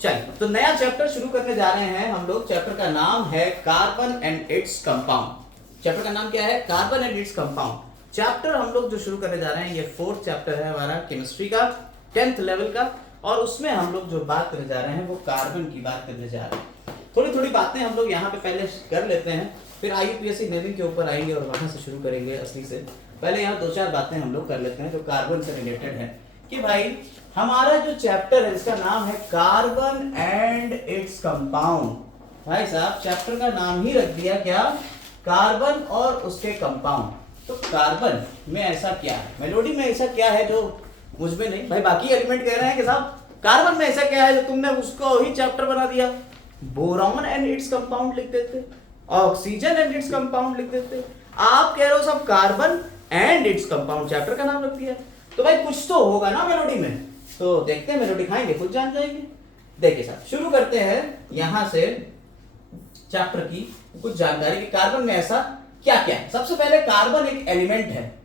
चलिए तो नया चैप्टर शुरू करने जा रहे हैं हम लोग। चैप्टर का नाम है carbon and its compound. Chapter का नाम क्या है? Carbon and its compound. Chapter हम लोग जो शुरू करने जा रहे हैं ये 4th चैप्टर है हमारा केमिस्ट्री का 10th लेवल का, और उसमें हम लोग जो बात करने जा रहे हैं वो कार्बन की बात करने जा रहे हैं। थोड़ी थोड़ी बातें हम लोग यहाँ पे पहले कर लेते हैं, फिर IUPAC नेमिंग के ऊपर आएंगे और वहां से शुरू करेंगे असली से। पहले यहाँ 2-4 बातें हम लोग कर लेते हैं जो कार्बन से रिलेटेड है कि भाई हमारा जो चैप्टर है इसका नाम है कार्बन एंड इट्स कंपाउंड। भाई साहब चैप्टर का नाम ही रख दिया क्या? कार्बन और उसके कंपाउंड। तो कार्बन में ऐसा क्या है, मेलोडी में ऐसा क्या है जो मुझ में नहीं? भाई बाकी एलिमेंट कह रहे हैं कि साहब कार्बन में ऐसा क्या है जो तुमने उसको ही चैप्टर बना दिया। बोरॉन एंड इट्स कंपाउंड लिख देते, ऑक्सीजन एंड इट्स कंपाउंड लिख देते। आप कह रहे हो सब carbon and its compound chapter का नाम रख दिया। तो भाई कुछ तो होगा ना मेलोडी में, तो देखते हैं मेलोडी खाएंगे खुद जान जाएंगे। देखिए साहब शुरू करते हैं यहां से चैप्टर की कुछ जानकारी कि कार्बन में ऐसा क्या क्या है। सबसे पहले कार्बन एक एलिमेंट है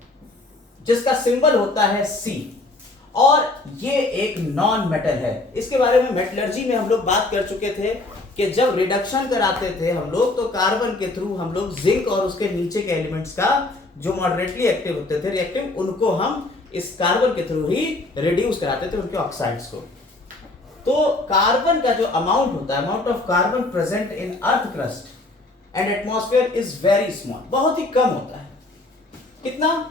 जिसका सिंबल होता है C, और ये एक नॉन मेटल है। इसके बारे में मेटलर्जी में हम लोग बात कर चुके थे कि जब रिडक्शन कराते थे हम लोग तो कार्बन के थ्रू हम लोग जिंक और उसके नीचे के एलिमेंट्स का जो मॉडरेटली एक्टिव होते थे रिएक्टिव, उनको हम इस कार्बन के थ्रू ही रिड्यूस कराते थे उनके ऑक्साइड्स को। तो कार्बन का जो अमाउंट होता है, amount of carbon present in earth crust and atmosphere is very small, बहुत ही कम होता है। कितना?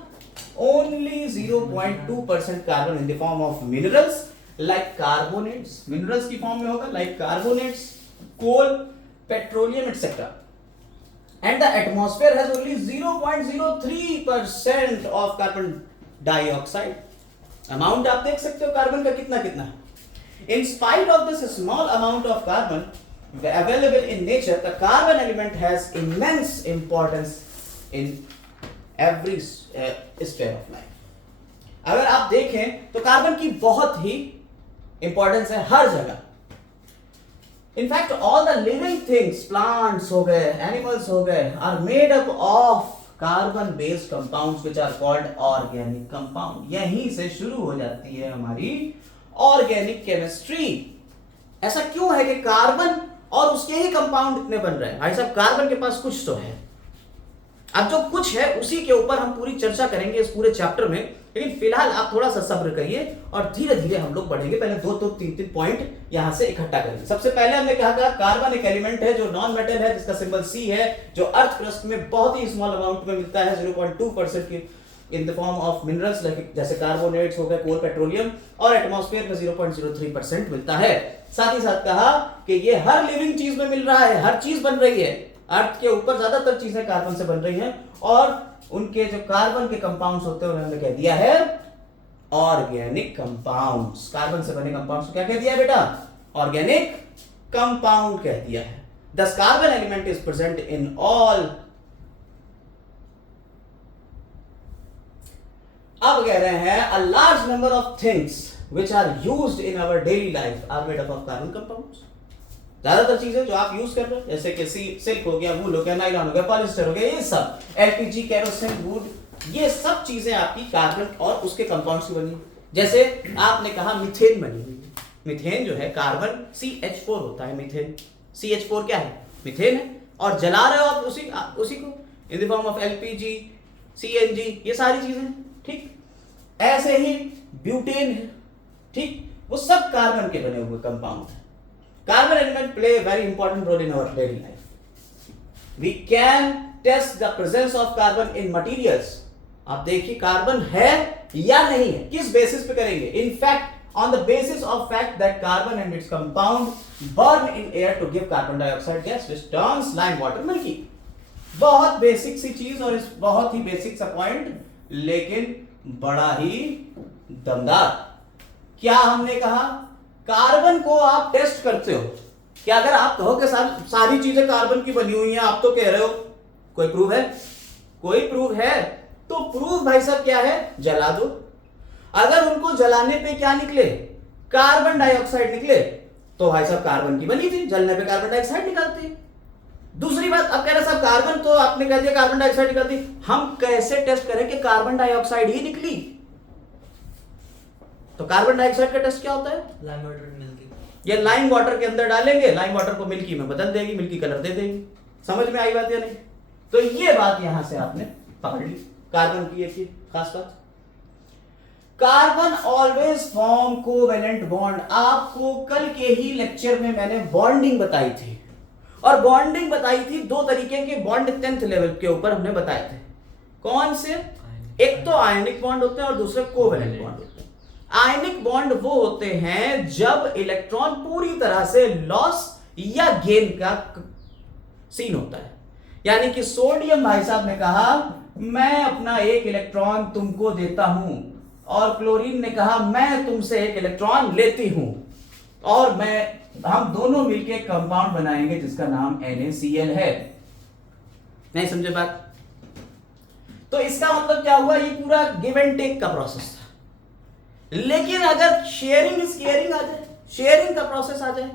Only 0.2% carbon in the form of minerals like carbonates, minerals की फॉर्म में होगा like carbonates, coal, petroleum etcetera. And the atmosphere has only 0.03% of carbon dioxide. Amount आप देख सकते हो कार्बन का कितना कितना है। In spite of this small amount of carbon available in nature, the carbon element has immense importance in every sphere of life. अगर आप देखें तो कार्बन की बहुत ही इंपॉर्टेंस है हर जगह। In fact, all the living things, plants हो गए, animals हो गए, are made up of कार्बन-based compounds which are called organic compound। यहीं से शुरू हो जाती है हमारी ऑर्गेनिक केमिस्ट्री। ऐसा क्यों है कि कार्बन और उसके ही कंपाउंड इतने बन रहे हैं? भाई साहब कार्बन के पास कुछ तो है। अब जो कुछ है उसी के ऊपर हम पूरी चर्चा करेंगे इस पूरे चैप्टर में, लेकिन फिलहाल आप थोड़ा सा सब्र करिए और धीरे धीरे हम लोग बढ़ेंगे। पहले 2-3 पॉइंट यहां से इकट्ठा करेंगे। सबसे पहले हमने कहा था कार्बन एक एलिमेंट है जो नॉन मेटल है, जिसका सिंबल C है, जो अर्थ क्रस्ट में बहुत ही स्मॉल अमाउंट में मिलता है, 0.2% की इन द फॉर्म ऑफ मिनरल्स जैसे कार्बोनेट्स हो गए, कोल, पेट्रोलियम, और एटमॉस्फेयर में 0.03% मिलता है। साथ ही साथ कहा कि ये हर लिविंग चीज में मिल रहा है, हर चीज बन रही है। अर्थ के ऊपर ज्यादातर चीजें कार्बन से बन रही हैं, और उनके जो कार्बन के कंपाउंड्स होते हैं उन्होंने कह दिया है ऑर्गेनिक कंपाउंड्स। कार्बन से बने कंपाउंड्स को क्या कह दिया बेटा? ऑर्गेनिक कंपाउंड कह दिया है। दस carbon element is present in all. अब कह रहे हैं a large number of things which are used in our daily life are made up of carbon compounds। ज्यादातर चीजें जो आप यूज कर रहे हो जैसे कि सिल्क हो गया, वूल हो गया, नायलॉन हो गया, पॉलिस्टर हो गया, ये सब LPG, केरोसिन, वुड, ये सब चीजें आपकी कार्बन और उसके कंपाउंड्स की बनी। जैसे आपने कहा मीथेन बनी हुई है। मीथेन जो है कार्बन CH4 होता है। मीथेन CH4 क्या है? मीथेन है, और जला रहे हो आप उसी को इन the form of LPG, CNG, ये सारी चीजें, ठीक। ऐसे ही ब्यूटेन है, ठीक, वो सब कार्बन के बने हुए कंपाउंड है। Carbon element play very important role in our daily life. We can test the presence of carbon in materials. आप देखिए कार्बन है या नहीं है, किस बेसिस पे करेंगे? In fact on the basis of fact that carbon and its compound burn in air to give carbon dioxide gas which turns lime water milky. बहुत बेसिक सी चीज और इस बहुत ही बेसिक सा पॉइंट, लेकिन बड़ा ही दमदार। क्या हमने कहा? कार्बन को आप टेस्ट करते हो क्या? अगर आप कहो कि सारी चीजें कार्बन की बनी हुई हैं, आप तो कह रहे हो कोई प्रूफ है? कोई प्रूफ है? तो प्रूफ भाई साहब क्या है? जला दो। अगर उनको जलाने पे क्या निकले? कार्बन डाइऑक्साइड निकले, तो भाई साहब कार्बन की बनी थी, जलने पे कार्बन डाइऑक्साइड निकलती है। दूसरी बात, अब कह रहे साहब कार्बन तो आपने कह दिया कार्बन डाइऑक्साइड निकलती, हम कैसे टेस्ट करें कि कार्बन डाइऑक्साइड ही निकली? तो कार्बन डाइऑक्साइड का टेस्ट क्या होता है? Lime water milky. या लाइम वाटर के अंदर डालेंगे, लाइम वाटर को मिल्की में बदल देगी, मिल्की कलर दे देगी। समझ में आई बात या नहीं? तो ये बात यहां से आपने पकड़ ली कार्बन की एक खास बात। Carbon always form covalent bond. आपको कल के ही लेक्चर में मैंने बॉन्डिंग बताई थी, और बॉन्डिंग बताई थी दो तरीके के बॉन्ड 10th लेवल के ऊपर हमने बताए थे। कौन से? एक तो आयनिक बॉन्ड होते हैं और दूसरे कोवेलेंट बॉन्ड होते हैं। आयनिक बॉन्ड वो होते हैं जब इलेक्ट्रॉन पूरी तरह से लॉस या गेन का सीन होता है। यानी कि सोडियम भाई साहब ने कहा मैं अपना एक इलेक्ट्रॉन तुमको देता हूं, और क्लोरीन ने कहा मैं तुमसे एक इलेक्ट्रॉन लेती हूं, और हम दोनों मिलकर एक कंपाउंड बनाएंगे जिसका नाम NaCl है। नहीं समझे बात? तो इसका मतलब क्या हुआ? ये पूरा गिव एंड टेक का प्रोसेस था। लेकिन अगर शेयरिंग इज केयरिंग आ जाए, शेयरिंग का प्रोसेस आ जाए,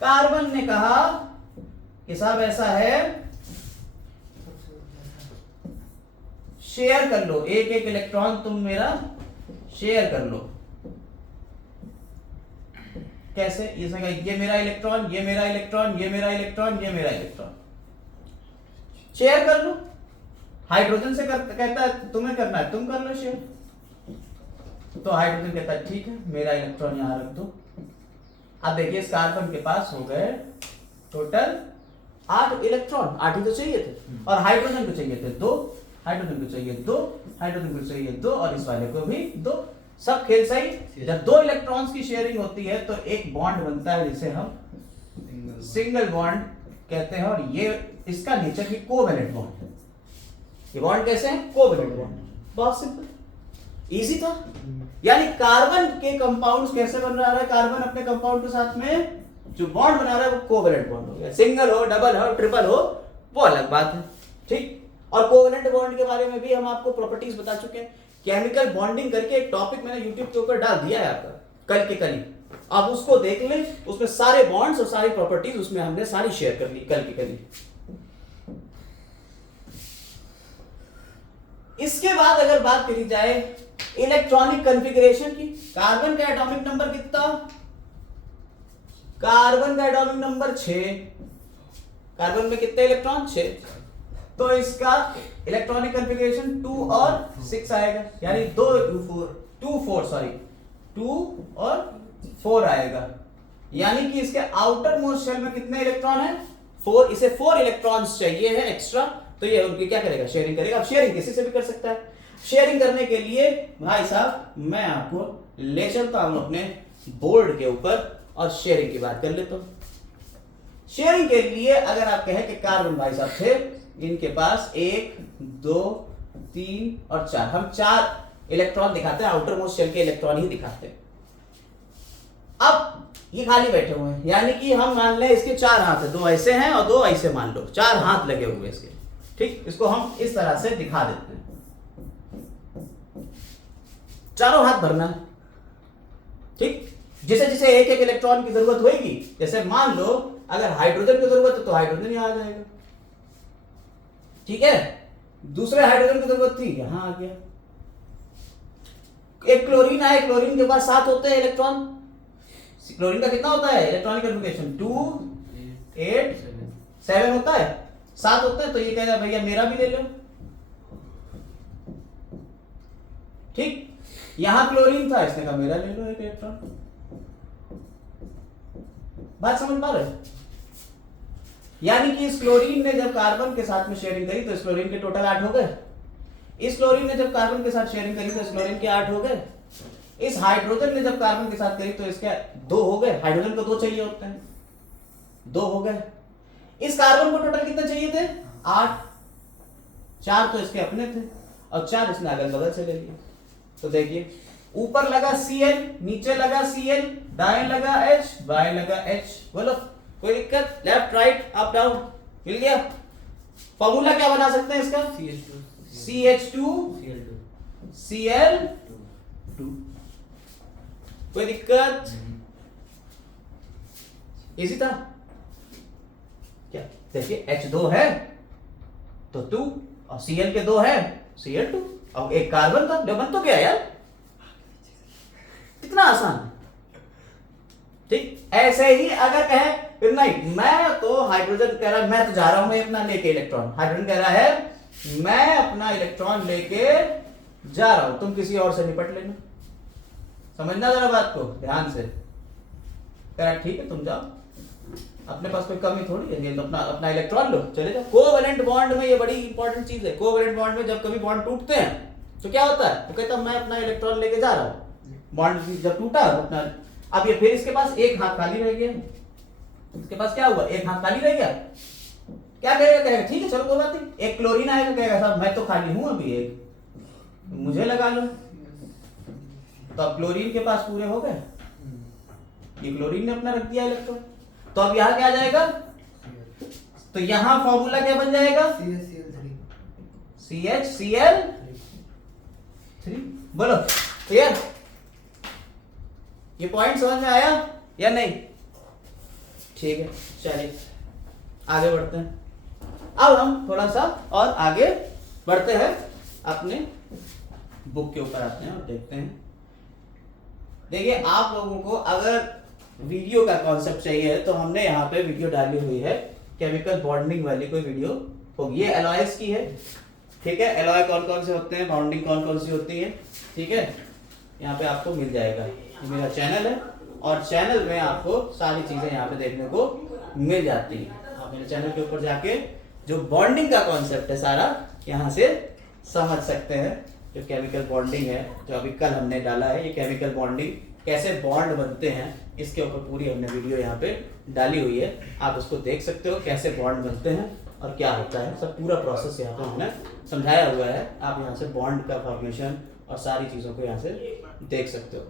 कार्बन ने कहा कि साहब ऐसा है, शेयर कर लो, एक एक इलेक्ट्रॉन तुम मेरा शेयर कर लो। कैसे? ये मेरा इलेक्ट्रॉन, ये मेरा इलेक्ट्रॉन, ये मेरा इलेक्ट्रॉन, ये मेरा इलेक्ट्रॉन, शेयर कर लो। हाइड्रोजन से कहता है तुम्हें करना है, तुम कर लो शेयर। तो हाइड्रोजन कहता है ठीक है, मेरा इलेक्ट्रॉन यहां रख दो। अब देखिए इस कार्बन के पास हो गए टोटल 8 इलेक्ट्रॉन, 8 ही तो चाहिए थे, और हाइड्रोजन को चाहिए थे 2, हाइड्रोजन को चाहिए 2, हाइड्रोजन को चाहिए 2, और इस वाले को भी 2। सब खेल सही। जब 2 इलेक्ट्रॉन्स की शेयरिंग होती है तो एक बॉन्ड बनता है जिसे हम सिंगल बॉन्ड कहते हैं, और ये इसका नेचर भी कोवेलेंट बॉन्ड है। ये बॉन्ड कैसे है? Covalent bond. बहुत सिंपल, इजी था। यानी कार्बन के कंपाउंड्स कैसे बन रहा है? कार्बन अपने कंपाउंड के साथ में जो बॉन्ड बना रहा है वो कोवेलेंट बॉन्ड हो गया। सिंगल हो, डबल हो, ट्रिपल हो, वो अलग बात है। ठीक। और कोवेलेंट बॉन्ड के बारे में भी हम आपको प्रॉपर्टीज बता चुके हैं। केमिकल बॉन्डिंग करके एक टॉपिक मैंने यूट्यूब के ऊपर डाल दिया है आपका, कल के कल ही। आप उसको देख लें, उसमें सारे बॉन्ड्स और सारी प्रॉपर्टीज उसमें हमने सारी शेयर कर ली कल के कल ही। इसके बाद अगर बात करी जाए इलेक्ट्रॉनिक कॉन्फ़िगरेशन की, कार्बन का एटॉमिक नंबर कितना? कार्बन का एटॉमिक नंबर 6। कार्बन में कितने इलेक्ट्रॉन? 6। तो इसका इलेक्ट्रॉनिक कॉन्फ़िगरेशन 2 और 6 आएगा, यानी 2 और 4 आएगा। यानी कि इसके आउटर मोस्ट शेल में कितने इलेक्ट्रॉन है? 4। इसे 4 इलेक्ट्रॉन्स चाहिए है एक्स्ट्रा, तो ये उनकी क्या करेगा? शेयरिंग करेगा। अब शेयरिंग किसी से भी कर सकता है। शेयरिंग करने के लिए भाई साहब मैं आपको ले चलता हूं अपने बोर्ड के ऊपर और शेयरिंग की बात कर लेता हूं। शेयरिंग के लिए अगर आप कहें कि कार्बन भाई साहब थे, इनके पास 1 2 3 और 4, हम 4 इलेक्ट्रॉन दिखाते हैं, आउटर मोस्ट शेल के इलेक्ट्रॉन ही दिखाते हैं। अब ये खाली बैठे हुए हैं, यानी कि हम मान लें इसके 4 हाथ है, 2 ऐसे हैं और 2 ऐसे, मान लो 4 हाथ लगे हुए इसके। ठीक, इसको हम इस तरह से दिखा देते हैं। चारों हाथ भरना है। ठीक, जिसे जिसे एक एक इलेक्ट्रॉन की जरूरत होगी, जैसे मान लो अगर हाइड्रोजन की जरूरत है तो हाइड्रोजन यहां आ जाएगा। ठीक है, दूसरे हाइड्रोजन की जरूरत थी, यहां आ गया। एक क्लोरीन है, क्लोरीन के पास 7 होते हैं इलेक्ट्रॉन। क्लोरीन का कितना होता है इलेक्ट्रॉनिक कॉन्फ़िगरेशन? 2 8 7 होता है, 7 होता है। तो ये कहेगा भैया मेरा भी ले लो। ठीक, यहां क्लोरीन था, इसने कहा मेरा ले लो एक इलेक्ट्रॉन। बात समझ पा रहे? यानी कि इस क्लोरीन ने जब कार्बन के साथ में शेयरिंग करी तो इस क्लोरीन के टोटल 8 हो गए। इस क्लोरीन ने जब कार्बन के साथ शेयरिंग करी तो इस क्लोरीन के 8 हो गए। इस हाइड्रोजन ने जब कार्बन के साथ करी तो इसके 2 हो गए। हाइड्रोजन को 2 चाहिए होते हैं, 2 हो गए। इस कार्बन को टोटल कितने चाहिए थे? 8। 4 तो इसके अपने थे और 4 इसने अगल बगल से ले लिए। तो देखिए ऊपर लगा Cl, नीचे लगा Cl, दाएं लगा H, बाएं लगा H। बोलो कोई दिक्कत? लेफ्ट राइट अप डाउन मिल गया। फॉर्मूला क्या बना सकते हैं इसका? CH2 Cl2। कोई दिक्कत? इसी था क्या? देखिए H2 है तो 2 और Cl के 2 है Cl2। अब एक कार्बन था जो बन तो गया यार, कितना आसान है। ठीक, ऐसे ही अगर कहे फिर नहीं, मैं तो हाइड्रोजन कह रहा है मैं तो जा रहा हूं मैं अपना लेके इलेक्ट्रॉन, हाइड्रोजन कह रहा है मैं अपना इलेक्ट्रॉन लेके जा रहा हूं, तुम किसी और से निपट लेना। समझना जरा बात को ध्यान से। कह रहा ठीक है तुम जाओ, अपने पास कोई कमी थोड़ी है, ये तो अपना इलेक्ट्रॉन लो चले जाओ। कोवेलेंट बॉन्ड में ये बड़ी इंपॉर्टेंट चीज है। कोवेलेंट बॉन्ड में जब कभी बॉन्ड टूटते हैं तो क्या होता है, तो कहता मैं अपना इलेक्ट्रॉन लेके जा रहा हूं। बॉन्ड जब टूटा अपना, अब ये फिर इसके पास एक हाथ खाली रह गया, इसके पास क्या हुआ, एक हाथ खाली रह गया, क्या करेगा, कहेगा ठीक है चलो कोई बात नहीं, एक क्लोरीन आएगा कहेगा साहब मैं तो खाली हूं अभी, एक मुझे लगा लो। तो अब क्लोरीन के पास पूरे हो गए, ये क्लोरीन ने अपना रख दिया इलेक्ट्रॉन। तो अब यहां क्या आ जाएगा, तो यहां फॉर्मूला क्या बन जाएगा, CHCl3। बोलो क्लियर, ये पॉइंट समझ में आया या नहीं? ठीक है चलिए आगे बढ़ते हैं। अब हम थोड़ा सा और आगे बढ़ते हैं, अपने बुक के ऊपर आते हैं और देखते हैं। देखिए आप लोगों को अगर वीडियो का कॉन्सेप्ट चाहिए तो हमने यहाँ पे वीडियो डाली हुई है, केमिकल बॉन्डिंग वाली कोई वीडियो होगी, ये एलॉयस की है, ठीक है। एलॉय कौन कौन से होते हैं, बॉन्डिंग कौन कौन सी होती है, ठीक है, यहाँ पे आपको मिल जाएगा। ये मेरा चैनल है और चैनल में आपको सारी चीजें यहाँ पे देखने को मिल जाती है। आप मेरे चैनल के ऊपर जाके जो बॉन्डिंग का कॉन्सेप्ट है सारा यहाँ से समझ सकते हैं। जो केमिकल बॉन्डिंग है जो अभी कल हमने डाला है, ये केमिकल बॉन्डिंग कैसे बॉन्ड बनते हैं इसके ऊपर पूरी हमने वीडियो यहाँ पे डाली हुई है, आप उसको देख सकते हो कैसे बॉन्ड बनते हैं और क्या होता है, सब पूरा प्रोसेस यहाँ पे हमने समझाया हुआ है। आप यहाँ से बॉन्ड का फॉर्मेशन और सारी चीज़ों को यहाँ से देख सकते हो,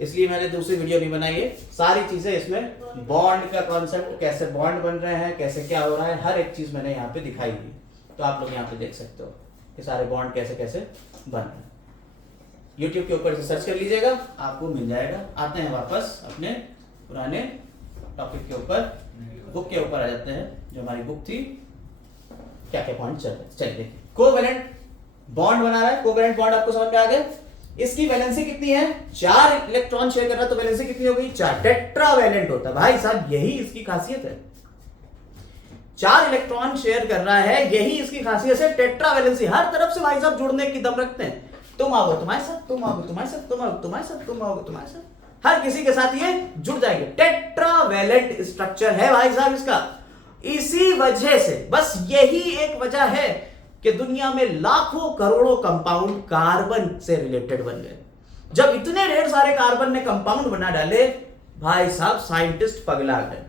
इसलिए मैंने दूसरी वीडियो नहीं बनाई है। सारी चीज़ें इसमें बॉन्ड का कॉन्सेप्ट, कैसे बॉन्ड बन रहे हैं, कैसे क्या हो रहा है, हर एक चीज़ मैंने यहाँ पे दिखाई हुई, तो आप लोग यहाँ पे देख सकते हो कि सारे बॉन्ड कैसे कैसे बन रहे हैं। YouTube के ऊपर से सर्च कर लीजिएगा आपको मिल जाएगा। आते हैं वापस अपने पुराने टॉपिक के ऊपर, बुक के ऊपर आ जाते हैं, जो हमारी बुक थी क्या क्या पॉइंट चल रहे। चलिए कोवेलेंट बॉन्ड बना रहा है, कोवेलेंट बॉन्ड आपको समझ में आ गया। इसकी वैलेंसी कितनी है, 4 इलेक्ट्रॉन शेयर कर रहा है, तो वैलेंसी कितनी हो गई, 4। टेट्रावैलेंट होता है भाई साहब, यही इसकी खासियत है। 4 इलेक्ट्रॉन शेयर कर रहा है, यही इसकी खासियत है, टेट्रावैलेंसी। हर तरफ से भाई साहब जुड़ने की दम रखते हैं, तुम आओगे तुम्हारे साथ, तुम आओगे तुम्हारे साथ, तुम आओगे तुम्हारे साथ, तुम आओगे तुम्हारे साथ, हर किसी के साथ ये जुड़ जाएंगे। टेट्रावैलेंट स्ट्रक्चर है भाई साहब इसका। इसी वजह से, बस यही एक वजह है कि दुनिया में लाखों करोड़ों कंपाउंड कार्बन से रिलेटेड बन गए। जब इतने ढेर सारे कार्बन ने कंपाउंड बना डाले भाई साहब, साइंटिस्ट पगला गए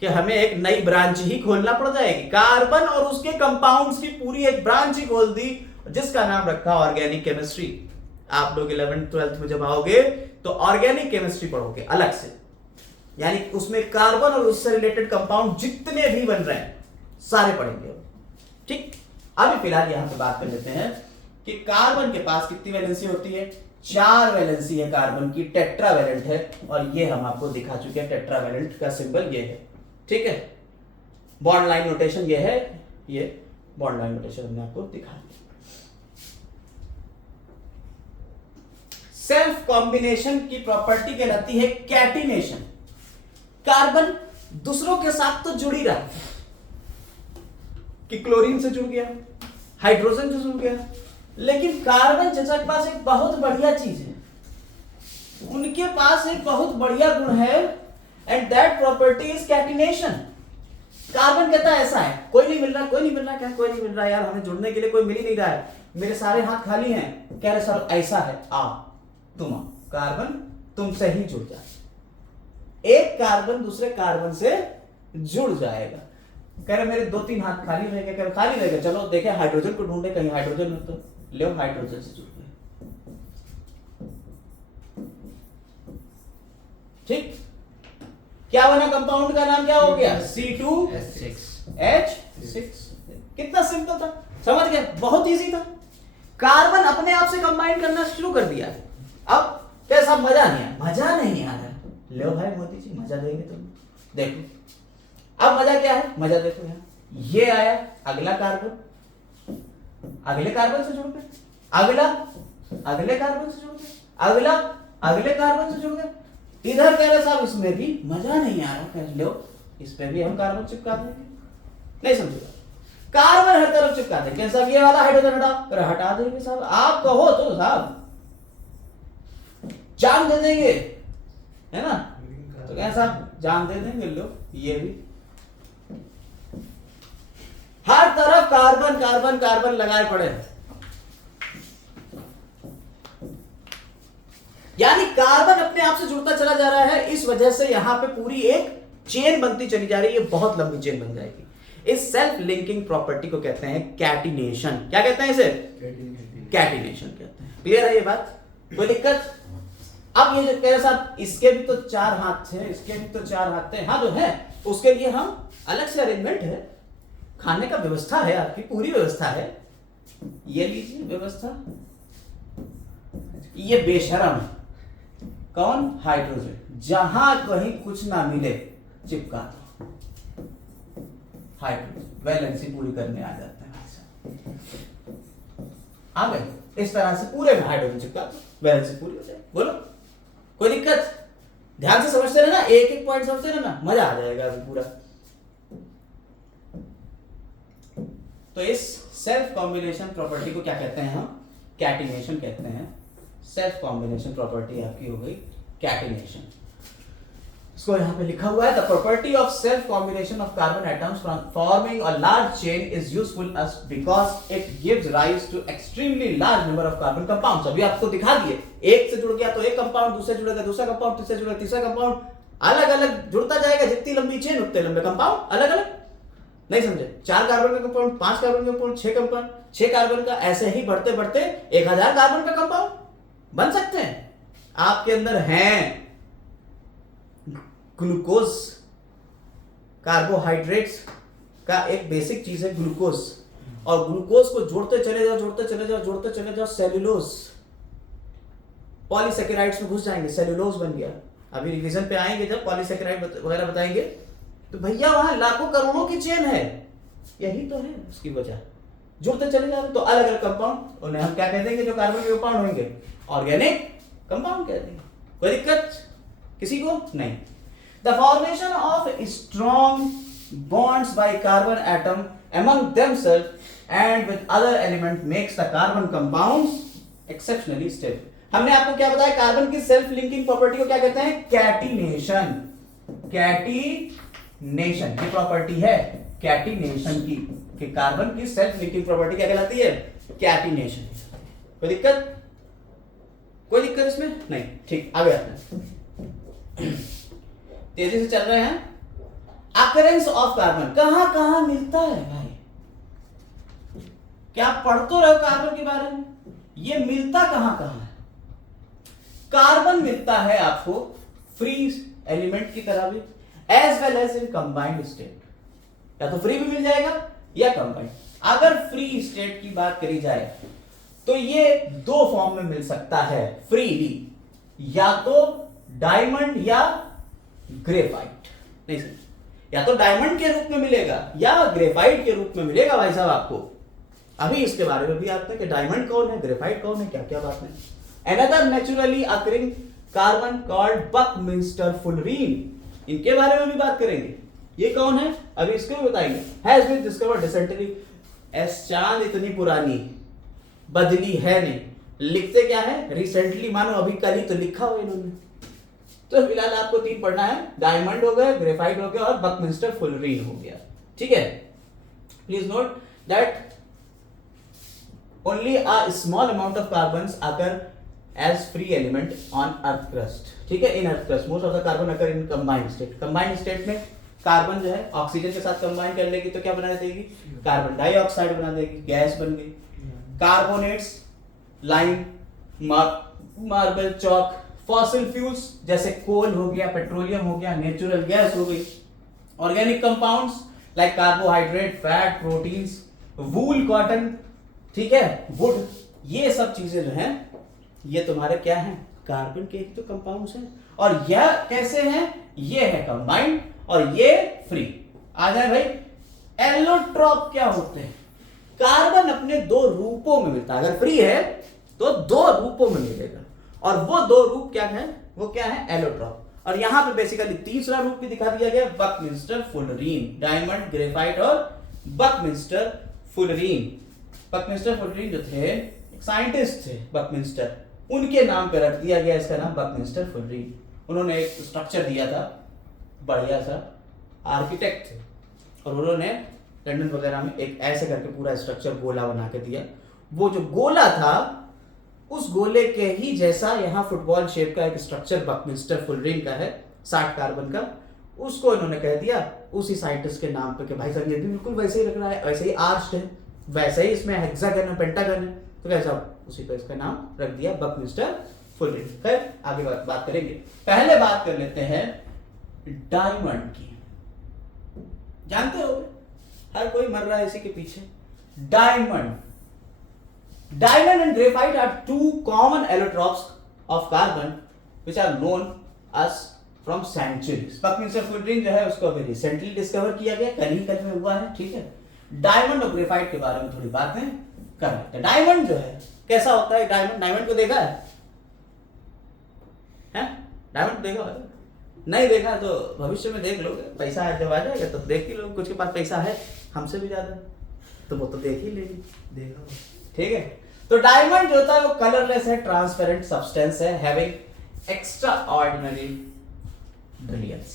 कि हमें एक नई ब्रांच ही खोलना पड़ जाएगी। कार्बन और उसके कंपाउंड्स की पूरी एक ब्रांच ही खोल दी, जिसका नाम रखा ऑर्गेनिक केमिस्ट्री। आप लोग 11th-12th में जब आओगे तो ऑर्गेनिक केमिस्ट्री पढ़ोगे अलग से, यानी उसमें कार्बन और उससे रिलेटेड कंपाउंड जितने भी बन रहे हैं सारे पढ़ेंगे, ठीक। अभी फिलहाल यहां पे बात कर लेते हैं कि कार्बन के पास कितनी वैलेंसी होती है, 4 वैलेंसी है कार्बन की, टेट्रावैलेंट है, और ये हम आपको दिखा चुके हैं। टेट्रावैलेंट का सिंबल ये है, ठीक है। बॉन्ड लाइन नोटेशन ये है, ये बॉन्ड लाइन नोटेशन हमने आपको दिखा दिया। सेल्फ कॉम्बिनेशन की प्रॉपर्टी कहलाती है कैटिनेशन। कार्बन दूसरों के साथ तो जुड़ ही रहा है कि क्लोरीन से जुड़ गया, हाइड्रोजन से जुड़ गया, लेकिन कार्बन चचा के पास एक बहुत बढ़िया चीज है, उनके पास एक बहुत बढ़िया गुण है, and that property is catenation. Carbon कहता है ऐसा है, कोई नहीं मिल रहा, कोई नहीं मिल रहा, क्या कोई नहीं मिल रहा यार, हमें जुड़ने के लिए कोई मिल ही नहीं रहा है, मेरे सारे हाथ खाली हैं, कह रहे सर ऐसा है, तुम कार्बन तुमसे ही जुड़ जाए। एक कार्बन दूसरे कार्बन से जुड़ जाएगा, कह रहे मेरे 2-3 हाथ खाली रह गए, कह रहे खाली रह गए, चलो देखे हाइड्रोजन को ढूंढे, कहीं हाइड्रोजन हो तो ले, हाइड्रोजन से जुड़ गए, ठीक। क्या बना, कंपाउंड का नाम क्या हो गया, C2H6। कितना सिंपल था, समझ गए, बहुत इजी था। कार्बन अपने आप से कंबाइन करना शुरू कर दिया। अब कैसा, मजा नहीं आया, मजा नहीं आ रहा है, लो भाई मोदी जी मजा देंगे तुम, देखो अब मजा क्या है, मजा देखो यहाँ, ये आया अगला कार्बन, अगले कार्बन से जुड़ गए, अगला अगले कार्बन से जुड़ गए, अगला अगले कार्बन से जुड़ गए, इधर कह रहे साहब इसमें भी मजा नहीं आ रहा, कह लो इस पे भी हम कार्बन चिपका देंगे, नहीं समझेगा, कार्बन हर तरफ चिपका देंगे। क्या साहब ये वाला हाइड्रोजन हटाओ, अरे हटा देंगे साहब, आप कहो तो साहब जान दे देंगे, है ना, तो क्या साहब जान दे देंगे, लो ये भी हर तरफ कार्बन कार्बन कार्बन लगाए पड़े हैं, यानी कार्बन अपने आप से जुड़ता चला जा रहा है, इस वजह से यहां पे पूरी एक चेन बनती चली जा रही है, बहुत लंबी चेन बन जाएगी। इस सेल्फ लिंकिंग प्रॉपर्टी को कहते हैं कैटिनेशन। क्या कहते हैं इसे? कैटिनेशन कहते हैं। क्लियर है ये बात? कोई दिक्कत? अब ये जो कह रहे साहब इसके भी तो 4 हाथ थे, इसके भी तो 4 हाथ थे, हाँ जो है उसके लिए हम अलग से अरेंजमेंट है, खाने का व्यवस्था है, आपकी पूरी व्यवस्था है, ये लीजिए व्यवस्था। ये बेशरम कौन? हाइड्रोजन, जहां कहीं कुछ ना मिले चिपका दो, हाइड्रोजन वैलेंसी पूरी करने आ जाते हैं, आ गए इस तरह से पूरे में हाइड्रोजन चिपका दो, वैलेंसी पूरी हो जाए। बोलो कोई दिक्कत? ध्यान से समझते रहना, एक एक पॉइंट समझते रहना, मजा आ जाएगा अभी पूरा। तो इस सेल्फ कॉम्बिनेशन प्रॉपर्टी को क्या कहते हैं हम? कैटिनेशन कहते हैं। सेल्फ कॉम्बिनेशन प्रॉपर्टी आपकी हो गई कैटिनेशन। इसको यहां पे लिखा हुआ है, the property of self combination of carbon atoms forming a large chain is useful us because it gives rise to extremely large number of carbon compounds. अभी आपको दिखा दिए, एक से जुड़ गया तो एक कंपाउंड, दूसरे जुड़ेगा दूसरा कंपाउंड, तीसरे जुड़ेगा तीसरा कंपाउंड, अलग अलग जुड़ता जाएगा, जितनी लंबी चेन उतने लंबे कंपाउंड अलग अलग। नहीं समझे? 4 कार्बन का कंपाउंड, 5 कार्बन का कंपाउंड, 6 कंपाउंड, 6 कार्बन का, ऐसे ही बढ़ते बढ़ते 1000 कार्बन का कंपाउंड बन सकते हैं। आपके अंदर हैं ग्लूकोज, कार्बोहाइड्रेट्स का एक बेसिक चीज है ग्लूकोज, और ग्लूकोज को जोड़ते चले जाओ जोड़ते चले जाओ जोड़ते चले जाओ, सेल्यूलोज, पॉलीसेकेराइड्स में घुस जाएंगे, सेल्यूलोज बन गया। अभी रिवीजन पे आएंगे जब पॉलीसेकेराइड वगैरह बताएंगे, तो भैया वहां लाखों करोड़ों की चेन है, यही तो है उसकी वजह। जुड़ते चले जाओ तो अलग अलग कंपाउंड, उन्हें हम क्या कह देंगे? जो कार्बन के कंपाउंड होंगे ऑर्गेनिक कंपाउंड कह देंगे। कोई दिक्कत किसी को? नहीं। The formation of strong bonds by carbon atom among themselves and with other element makes the carbon compounds exceptionally stable। हमने आपको क्या बताया? कार्बन की सेल्फ लिंकिंग प्रॉपर्टी को क्या कहते हैं? कैटिनेशन। कैटिनेशन ये प्रॉपर्टी है कैटिनेशन की, कि कार्बन की सेल्फ लिंकिंग प्रॉपर्टी क्या कहलाती है? कैटिनेशन। कोई दिक्कत? कोई दिक्कत इसमें? नहीं। ठीक, आगे आते हैं, तेजी से चल रहे हैं। अकरेंस ऑफ कार्बन कहां कहां मिलता है भाई? क्या आप पढ़ तो रहे हो कार्बन के बारे में? ये मिलता कहां कहां है? कार्बन मिलता है आपको फ्री एलिमेंट की तरह भी, as well as in combined state, या तो फ्री भी मिल जाएगा या कंबाइंड। अगर फ्री स्टेट की बात करी जाए तो ये 2 फॉर्म में मिल सकता है फ्रीली, या तो डायमंड या ग्रेफाइट। नहीं समझ? या तो डायमंड के रूप में मिलेगा या ग्रेफाइट के रूप में मिलेगा भाई साहब आपको। अभी इसके बारे में भी आते हैं कि डायमंड कौन है, ग्रेफाइट कौन है, क्या क्या बात है। Another naturally occurring carbon called Buckminster fullerene, इनके बारे में भी बात करेंगे। ये कौन है अभी इसको भी बताएंगे। Has been discovered recently as चांद, इतनी पुरानी बदली है नहीं, लिखते क्या है? रिसेंटली, मानो अभी कल ही तो लिखा हुआ इन्होंने। तो फिलहाल आपको 3 पढ़ना है, डायमंड हो गया, ग्रेफाइट हो गया और बकमिंस्टर फुलरीन हो गया। ठीक है, please note that only a small amount of carbons occur as free element on earth crust. ठीक है, in earth crust most of the carbon occur in combined state. Combined state में carbon जो है oxygen के साथ combine कर लेगी तो क्या बना देगी? कार्बन डाइऑक्साइड बना देगी, गैस बन गई। कार्बोनेट्स, लाइम, मार्बल, चौक, फॉसिल फ्यूल्स जैसे कोल हो गया, पेट्रोलियम हो गया, नेचुरल गैस हो गई। Organic compounds like carbohydrate, fat, proteins, wool, cotton, ठीक है, वुड, ये सब चीजें जो हैं ये तुम्हारे क्या हैं? कार्बन के तो कंपाउंड्स हैं। और यह कैसे हैं? ये है कंबाइंड और ये फ्री। आ जाए भाई, एलोट्रॉप क्या होते हैं? कार्बन अपने 2 रूपों में मिलता है। अगर फ्री है तो 2 रूपों में मिलेगा, और वो 2 रूप क्या है? वो क्या है? एलोट्रॉप। और यहां पे बेसिकली तीसरा रूप भी दिखा दिया गया, बकमिंस्टर फुलरीन, डायमंड, ग्रेफाइट और बकमिंस्टर फुलरीन। बकमिंस्टर फुलरीन जो थे एक साइंटिस्ट थे बकमिंस्टर, उनके नाम पे रख दिया गया इसका नाम बकमिंस्टर फुलरीन। उन्होंने एक स्ट्रक्चर दिया था, बढ़िया सा, आर्किटेक्ट थे, और उन्होंने लंदन वगैरह में एक ऐसे करके पूरा स्ट्रक्चर गोला बना के दिया। वो जो गोला था उस गोले के ही जैसा यहाँ फुटबॉल शेप का एक स्ट्रक्चर बकमिंस्टर फुलरीन का है, 60 कार्बन का, उसको इन्होंने कह दिया उसी साइंटिस्ट के नाम पे कि भाई साहब ये भी बिल्कुल वैसे ही लग रहा है, वैसे ही आर्च्ड है, वैसे ही इसमें हेक्सागन है, पेंटागन है, तो कैसा उसी को इसका नाम रख दिया बकमिंस्टर फुलरीन। खैर आगे बात करेंगे, पहले बात कर लेते हैं डायमंड की। जानते हो हर कोई मर रहा है इसी के पीछे। Diamond and graphite are two common allotropes of carbon which are known as from centuries. Buckminster fullerene जो है उसको अभी रिसेंटली डिस्कवर किया गया, कल में हुआ है, ठीक है। डायमंड और ग्रेफाइट के बारे में थोड़ी बातें कर लेते हैं। डायमंड जो है कैसा होता है, डायमंड को देखा है? डायमंड देखा है? नहीं देखा तो भविष्य में देख लोगे, पैसा जब आ जाएगा तो देख ही लोगे, कुछ के पास पैसा है हमसे भी ज्यादा, तो वो तो देख ही लेगी, देखा, ठीक है। तो डायमंड जो होता है वो कलरलेस है, ट्रांसपेरेंट सब्सटेंस है, हैविंग एक्स्ट्रा ऑर्डिनरी ब्रिलियंस,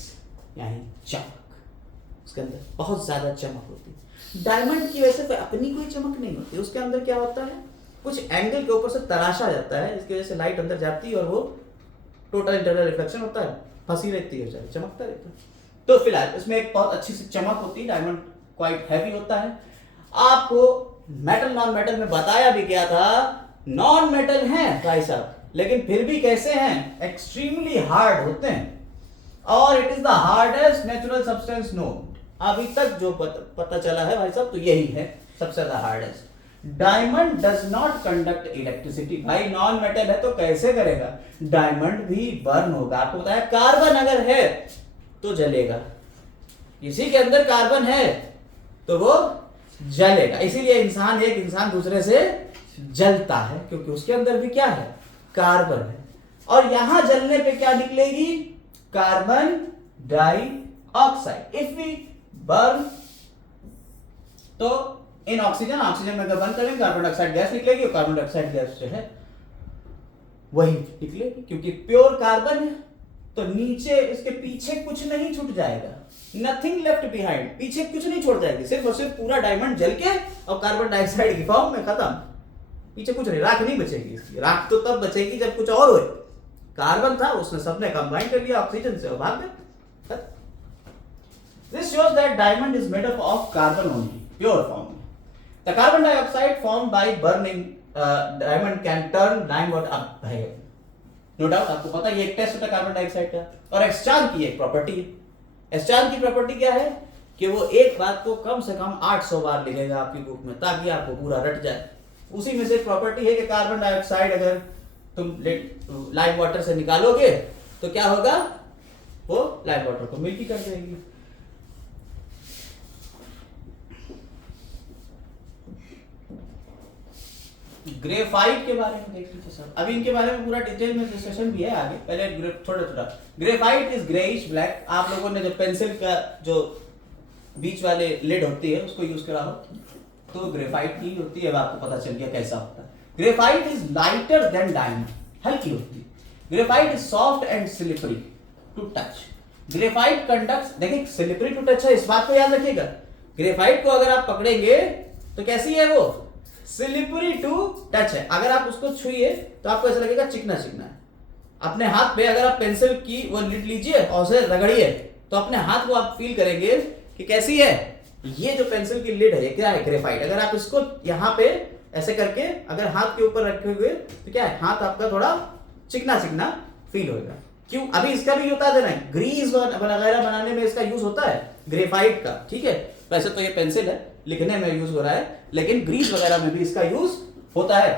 यानी चमक, उसके अंदर बहुत ज्यादा चमक होती है। डायमंड की वैसे तो अपनी कोई चमक नहीं होती, उसके अंदर क्या होता है, कुछ एंगल के ऊपर से तराशा जाता है, इसकी वजह से लाइट अंदर जाती है और वो टोटल इंटरनल रिफ्लेक्शन होता है, फंसी रहती है, चमकता रहता है। तो फिलहाल इसमें एक बहुत अच्छी सी चमक होती है, डायमंड क्वाइट हैवी होता है। आपको मेटल नॉन मेटल में बताया भी गया था, नॉन मेटल हैं भाई साहब, लेकिन फिर भी कैसे हैं, एक्सट्रीमली हार्ड होते हैं, और it is the hardest natural substance known. अभी तक जो पता चला है भाई साहब, तो यही है सबसे ज्यादा hardest. Diamond does not conduct electricity, भाई नॉन मेटल है तो कैसे करेगा, डायमंड भी बर्न होगा। आपको बताया कार्बन अगर है तो जलेगा, इसी के अंदर कार्बन है तो वो जलेगा, इसीलिए एक इंसान दूसरे से जलता है, क्योंकि उसके अंदर भी क्या है, कार्बन है, और यहां जलने पे क्या निकलेगी, carbon dioxide. If we burn तो इन ऑक्सीजन में अगर बर्न करेंगे कार्बन डाइऑक्साइड गैस निकलेगी, और कार्बन डाइऑक्साइड गैस जो है वही निकलेगी, क्योंकि प्योर कार्बन है, तो नीचे इसके पीछे कुछ नहीं छूट जाएगा, नथिंग लेफ्ट बिहाइंड, पीछे कुछ नहीं छोड़ जाएगी, सिर्फ और सिर्फ पूरा डायमंड जल के और कार्बन डाइऑक्साइड की फॉर्म में खत्म, पीछे कुछ नहीं, राख नहीं बचेगी इसकी। राख तो तब बचेगी जब कुछ और होए, कार्बन था उसने सबने कंबाइन कर लिया ऑक्सीजन से और भाग गए। This shows that diamond is made up of carbon only, pure form में। The carbon dioxide formed by burning diamond can turn diamond up, no doubt आपको पता है, ये एक टेस्ट होता है कार्बन डाइऑक्साइड का। और एक्सचान की एक प्रॉपर्टी है, एक्सचान की प्रॉपर्टी क्या है कि वो एक बात को कम से कम 800 बार लिखेगा आपकी बुक में, ताकि आपको पूरा रट जाए। उसी में से प्रॉपर्टी है कि कार्बन डाइऑक्साइड अगर तुम लाइव वाटर से निकालोगे तो क्या होगा, वो लाइव वाटर को मिल्की कर देगी। ग्रेफाइट के बारे में देख लीजिए सब, अभी इनके बारे में पूरा डिटेल में डिस्कशन भी है आगे, पहले थोड़ा ग्रेफाइट इज ग्रेइश ब्लैक। आप लोगों ने जो पेंसिल का जो बीच वाले लिड होती है उसको यूज करा हो तो ग्रेफाइट की होती है, आपको पता चल गया कैसा होता है। Graphite is lighter than diamond, हल्की होती है। Graphite is soft and slippery to touch. Graphite conducts, देखिए स्लिपरी टू टच है, इस बात को याद रखिएगा। ग्रेफाइट को अगर आप पकड़ेंगे तो कैसी है वो, स्लिपरी टू टच है। अगर आप उसको छुइए तो आपको ऐसा लगेगा चिकना चिकना है। अपने हाथ पे अगर आप पेंसिल की वो लिड लीजिए और उसे रगड़िए तो अपने हाथ को आप फील करेंगे कि कैसी है, ये जो पेंसिल की लिड है ये क्या है, ग्रेफाइट। अगर आप इसको यहाँ पे ऐसे करके अगर हाथ के ऊपर रखे हुए तो क्या है, हाथ आपका थोड़ा चिकना चिकना फील होगा। क्यों, अभी इसका भी बता देना है, ग्रीस वगैरह बनाने में इसका यूज होता है ग्रेफाइट का, ठीक है। वैसे तो ये पेंसिल है, लिखने में यूज हो रहा है, लेकिन ग्रीस वगैरह में भी इसका यूज होता है।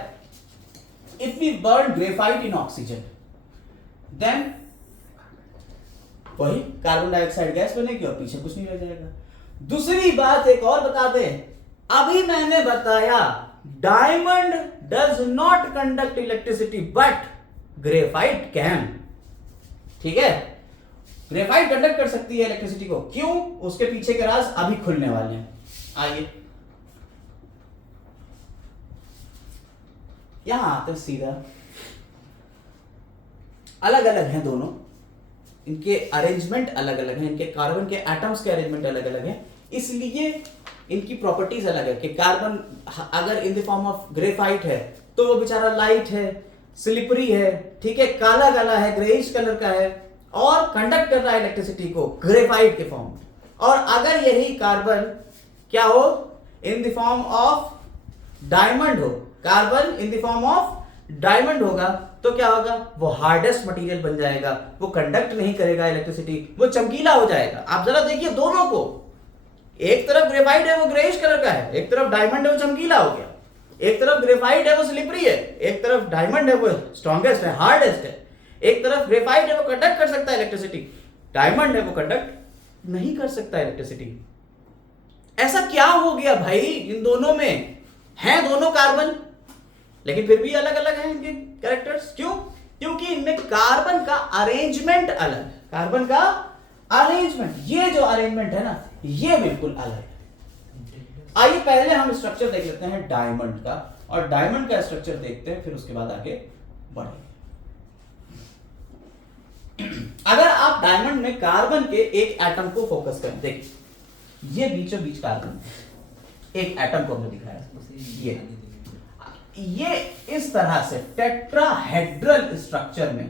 If we burn graphite in oxygen then वही कार्बन डाइऑक्साइड गैस बनेगी और पीछे कुछ नहीं रह जाएगा। दूसरी बात एक और बता दें, अभी मैंने बताया diamond does not conduct electricity but graphite can, ठीक है। ग्रेफाइट कंडक्ट कर सकती है इलेक्ट्रिसिटी को, क्यों? उसके पीछे के राज अभी खुलने वाले हैं। आइए यहां आते सीधा। अलग अलग हैं दोनों, इनके अरेंजमेंट अलग अलग हैं, इनके कार्बन के एटम्स के अरेंजमेंट अलग अलग हैं, इसलिए इनकी प्रॉपर्टीज अलग है। कि कार्बन अगर इन द फॉर्म ऑफ ग्रेफाइट है तो वो बेचारा लाइट है, स्लिपरी है, ठीक है, काला काला है, ग्रेइश कलर का है और कंडक्ट कर रहा है इलेक्ट्रिसिटी को ग्रेफाइट के फॉर्म में। और अगर यही कार्बन क्या हो, in the form of diamond हो, carbon in the form of diamond होगा तो क्या होगा, वो हार्डेस्ट मटेरियल बन जाएगा, वो कंडक्ट नहीं करेगा इलेक्ट्रिसिटी, वो चमकीला हो जाएगा। आप जरा देखिए दोनों को, एक तरफ ग्रेफाइट है वो ग्रेइश कलर का है, एक तरफ डायमंड है वो चमकीला हो गया, एक तरफ ग्रेफाइट है वो स्लिपरी है, एक तरफ डायमंड है वो स्ट्रॉन्गेस्ट है, हार्डेस्ट है, एक तरफ ग्रेफाइट है वो कंडक्ट कर सकता है इलेक्ट्रिसिटी, डायमंड है वो कंडक्ट नहीं कर सकता इलेक्ट्रिसिटी। ऐसा क्या हो गया भाई, इन दोनों में हैं दोनों कार्बन लेकिन फिर भी अलग अलग हैं इनके कैरेक्टर्स, क्यों? क्योंकि इनमें कार्बन का अरेंजमेंट अलग है, कार्बन का अरेंजमेंट, ये जो अरेंजमेंट है ना ये बिल्कुल अलग है। आइए पहले हम स्ट्रक्चर देख लेते हैं डायमंड का, और डायमंड का स्ट्रक्चर देखते हैं, फिर उसके बाद आगे बढ़ेंगे। अगर आप डायमंड में कार्बन के एक एटम को फोकस करें, देखिए ये बीचों बीच कार्बन एक एटम को हमने दिखाया, ये इस तरह से टेट्राहेड्रल स्ट्रक्चर में,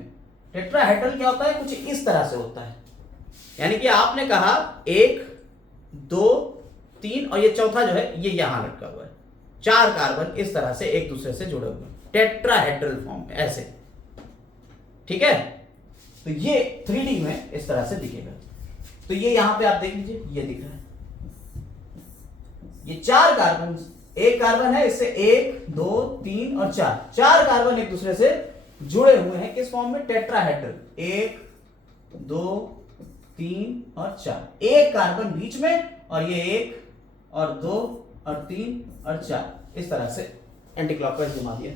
टेट्राहेड्रल क्या होता है, कुछ इस तरह से होता है, यानी कि आपने कहा 1 2 3 और ये चौथा जो है ये यहां लटका हुआ है, 4 कार्बन इस तरह से एक दूसरे से जुड़े हुए टेट्राहेड्रल फॉर्म में ऐसे, ठीक है। तो ये 3D में इस तरह से दिखेगा। तो ये यहां पे आप देख लीजिए, ये दिख रहा है, ये 4 कार्बन, एक कार्बन है इससे 1 2 3 और 4 कार्बन एक दूसरे से जुड़े हुए हैं, किस फॉर्म में, टेट्राहेड्रल, 1 2 3 और 4, एक कार्बन बीच में और ये 1 और 2 और 3 और 4 इस तरह से एंटी क्लॉकवाइज घुमा दिया।